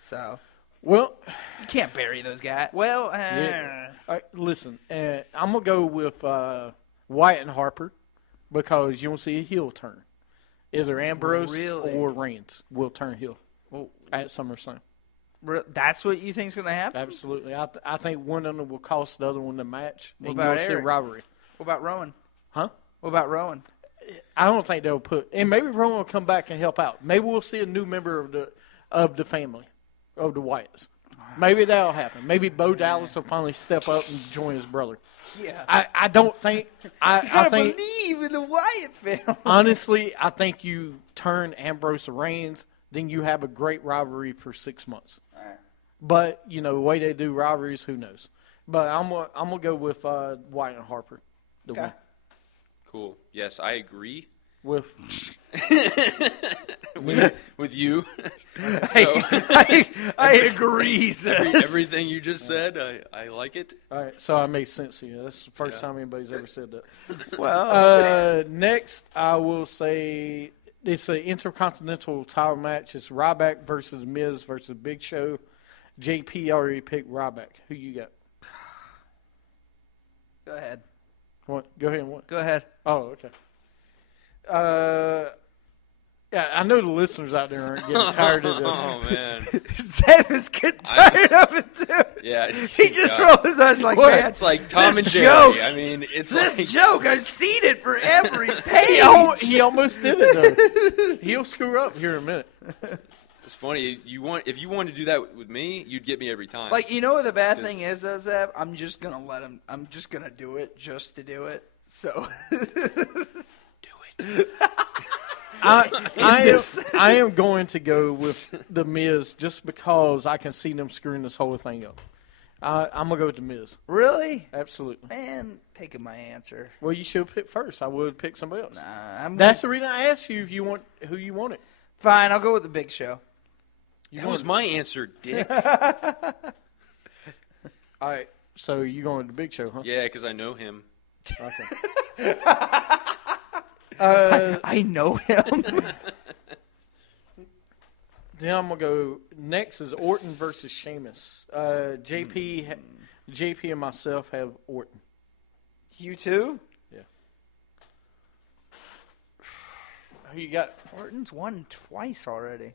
So Well, you can't bury those guys. Well, yeah. Listen, I'm going to go with Wyatt and Harper because you won't see a heel turn. Either Ambrose Really? or Reigns will turn heel well, at SummerSlam. that's what you think's going to happen. Absolutely. I think one of them will cost the other one the match. What And about you'll see a Eric? rivalry. What about Rowan? Huh? What about Rowan? I don't think they'll put, and maybe Rowan will come back and help out. Maybe we'll see a new member of the family, of the Wyatts. Maybe that'll happen. Maybe Bo Dallas will finally step up and join his brother. Yeah. I don't think. I think believe in the Wyatt family. honestly, I think you turn Ambrose and Reigns, then you have a great rivalry for 6 months. But you know the way they do rivalries, who knows? But I'm gonna go with Wyatt and Harper. The win. Cool. Yes, I agree With with you. I agree, sis. Everything you just said, I like it. all right, so I made sense to you. That's the first time anybody's ever said that. Well, Next, I will say it's an intercontinental title match. It's Ryback versus Miz versus Big Show. JP already picked Ryback. Who you got? go ahead. What? Go ahead and what? Go ahead. Oh, okay. Yeah, I know the listeners out there aren't getting tired of this. Oh man. Sam is getting tired of it too. Yeah. He just God. rolled his eyes like, What? man, It's like Tom and this Jerry. joke- I mean, it's this like joke, I've seen it for every He, page. he almost did it though. He'll screw up here in a minute. it's funny. If you wanted to do that with me, you'd get me every time. Like, you know what the bad thing is, though, Zeb? I'm just going to let him. I'm just going to do it just to do it. So. I am going to go with the Miz just because I can see them screwing this whole thing up. I'm gonna go with the Miz. Really? Absolutely. Man, taking my answer. Well, you should pick first. I would pick somebody else. I'm That's the reason I asked you if you want who you wanted. fine. I'll go with the Big Show. that was my answer, Dick. All right. So you're going to the Big Show, huh? Yeah, because I know him. Okay. I know him. Then I'm gonna go. Next is Orton versus Sheamus. JP and myself have Orton. You too? Who you got? Orton's won twice already.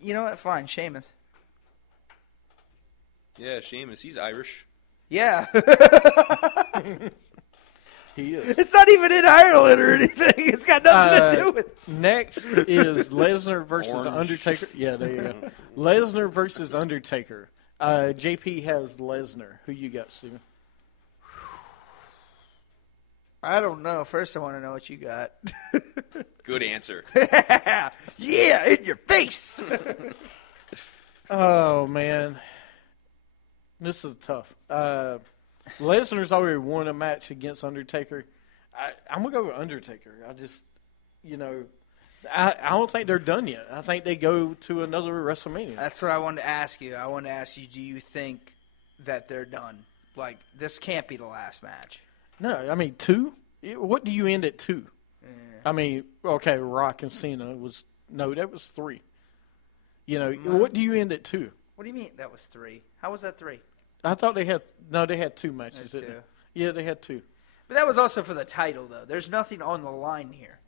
You know what? Fine. Sheamus. Yeah, Sheamus. He's Irish. Yeah. He is. It's not even in Ireland or anything. It's got nothing to do with Next is Lesnar versus Orange. Undertaker. Yeah, there you go. Lesnar versus Undertaker. JP has Lesnar. Who you got, Steven? I don't know. First, I want to know what you got. Good answer. Yeah, in your face. Oh, man. This is tough. Lesnar's already won a match against Undertaker. I'm going to go with Undertaker. I just, I don't think they're done yet. I think they go to another WrestleMania. That's what I wanted to ask you. I wanted to ask you, do you think that they're done? Like, this can't be the last match. No, I mean, 2? What do you end at 2? I mean, okay, Rock and Cena was – no, that was 3. What do you end at 2? What do you mean that was 3? How was that 3? I thought they had 2 matches. There's Didn't they? 2. Yeah, they had 2. But that was also for the title, though. There's nothing on the line here.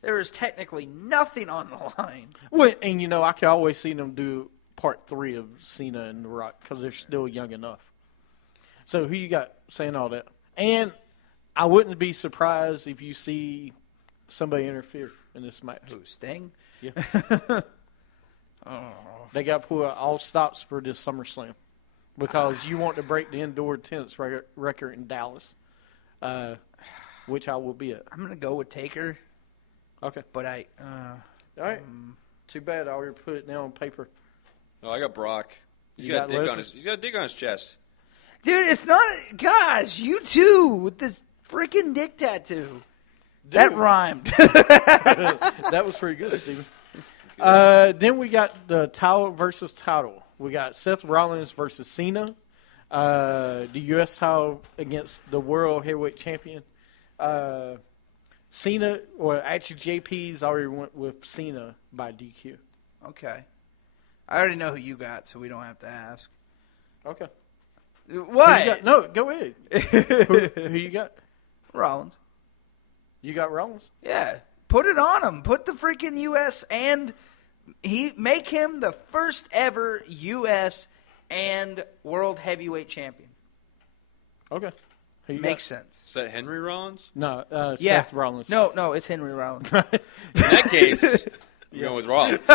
There is technically nothing on the line. Well, and I can always see them do part 3 of Cena and The Rock because they're still young enough. So who you got saying all that? And I wouldn't be surprised if you see somebody interfere in this match. Who, Sting? Yeah. They got to put all stops for this SummerSlam because you want to break the indoor attendance record in Dallas, which I will be at. I'm going to go with Taker, Okay. but All right. Too bad I already put it down on paper. Oh, I got Brock. He's You got got Lesnar? He's got a dick on his chest. Dude, it's not. Gosh, you too with this freaking dick tattoo. That rhymed. That was pretty good, Steven. Then we got the title versus title. We got Seth Rollins versus Cena. The U.S. title against the World Heavyweight Champion. Cena, or actually JP's already went with Cena by DQ. Okay. I already know who you got, so we don't have to ask. Okay. What? Who you got? No, go ahead. who you got? Rollins. You got Rollins? Yeah. Put it on him. Put the freaking U.S. and make him the first ever U.S. and World Heavyweight Champion. Okay. Who you Makes sense. Is that Henry Rollins? got? No, Yeah. Seth Rollins. No, it's Henry Rollins. In that case, I'm going with Rollins.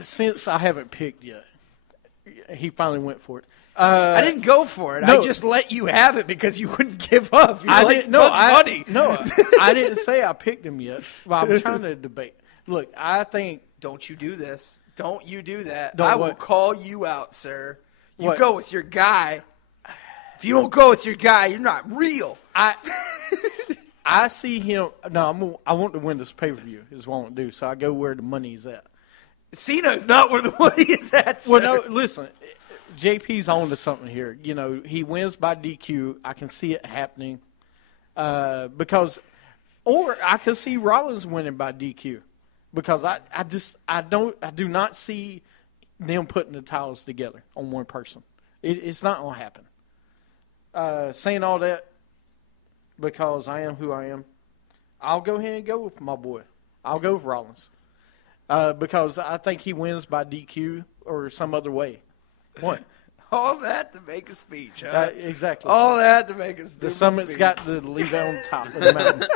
Since I haven't picked yet, he finally went for it. I didn't go for it. no. I just let you have it because you wouldn't give up. You're I like, didn't. No, Bugs Bunny. I didn't say I picked him yet. Well, I'm trying to debate. Look, I think Don't you do this. Don't you do that. Don't I will what? call you out, sir. You What? go with your guy. If you don't go with your guy, you're not real. I see him. No, I want to win this pay per view. Is what I want to do. So I go where the money's at. Cena's not where the money is at, sir. Well, no, listen. JP's on to something here. He wins by DQ. I can see it happening because, or I could see Rollins winning by DQ because I do not see them putting the titles together on one person. It's not gonna happen. Saying all that because I am who I am, I'll go ahead and go with my boy. I'll go with Rollins because I think he wins by DQ or some other way. What? All that to make a speech, huh? Exactly. All that to make a stupid The summit's speech. got to leave it on top of the mountain.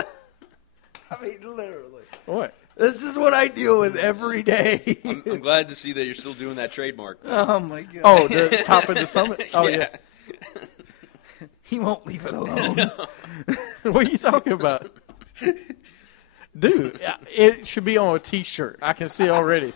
I mean, literally. What? This is what I deal with every day. I'm glad to see that you're still doing that trademark. Oh, my God. Oh, the top of the summit? Oh, yeah. He won't leave it alone. What are you talking about? Dude, it should be on a T-shirt. I can see already.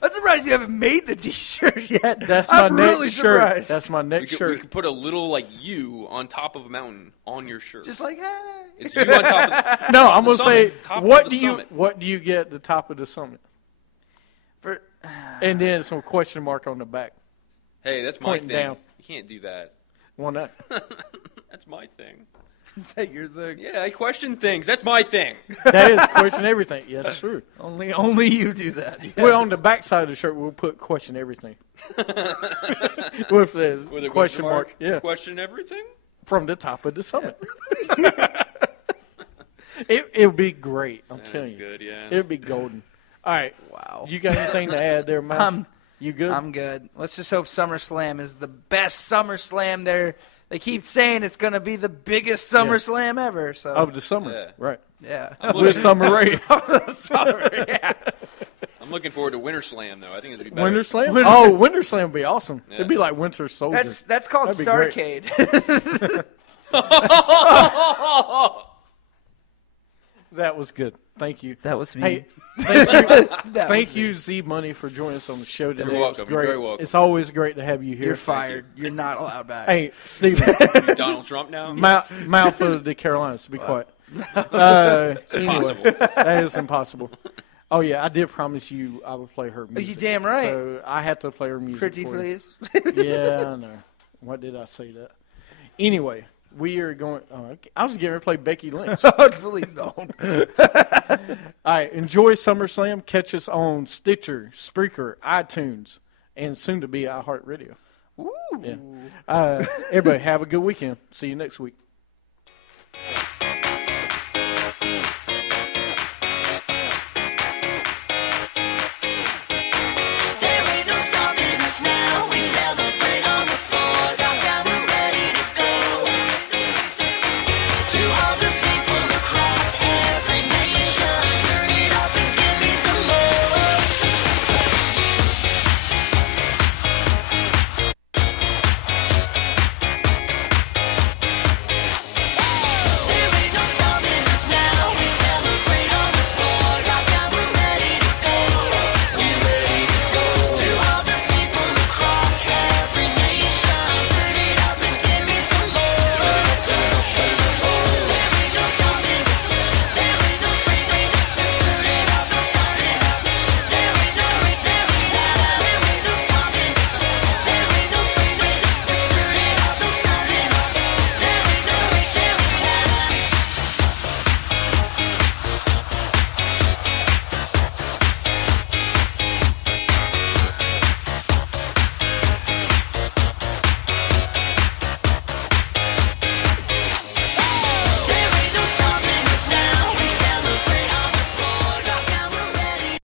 I'm surprised you haven't made the T-shirt yet. That's my I'm next really shirt. surprised. That's my We next could, shirt. we could put a little like you on top of a mountain on your shirt. Just like, hey. It's you on top of No, I'm the gonna say summit, top what of do the you summit. what do you get at the top of the summit? For, And then some question mark on the back. Hey, that's my Pointing thing. down. You can't do that. Why not? That's my thing. is that your thing? Yeah, I question things. That's my thing. That is question everything. Yeah, that's true. Only you do that. Well, on the back side of the shirt, we'll put question everything. With the With a question mark. Yeah. Question everything? From the top of the summit. It would be great. I'm telling That's you. good, yeah. It would be golden. All right. Wow. You got anything to add there, Mike? You good? I'm good. Let's just hope SummerSlam is the best SummerSlam there. They keep saying it's going to be the biggest SummerSlam ever. So of the summer. Yeah. Right. yeah. With Summer Rae. Summer, yeah. I'm looking forward to Winter Slam, though. I think it'd be better. Winter Slam? Oh, Winter Slam would be awesome. Yeah. It'd be like Winter Soldier. That's called That'd be great. Starrcade. That was good. Thank you. That was me. Hey, thank you, That thank was you, Z Money, for joining us on the show today. You're welcome. It's great. You're very welcome. It's always great to have you here. You're fired. You're not allowed back. Hey, Steven, You Donald Trump now? mouth of the Carolinas. Be quiet. impossible. That is impossible. Oh yeah, I did promise you I would play her music. you damn right. So I have to play her music. Pretty for you. please. Yeah, I know. What did I say that? Anyway, We are going. Oh, okay. I was getting ready to play Becky Lynch. Please don't. All right, enjoy SummerSlam. Catch us on Stitcher, Spreaker, iTunes, and soon to be iHeartRadio. Ooh. Yeah. Everybody, have a good weekend. See you next week.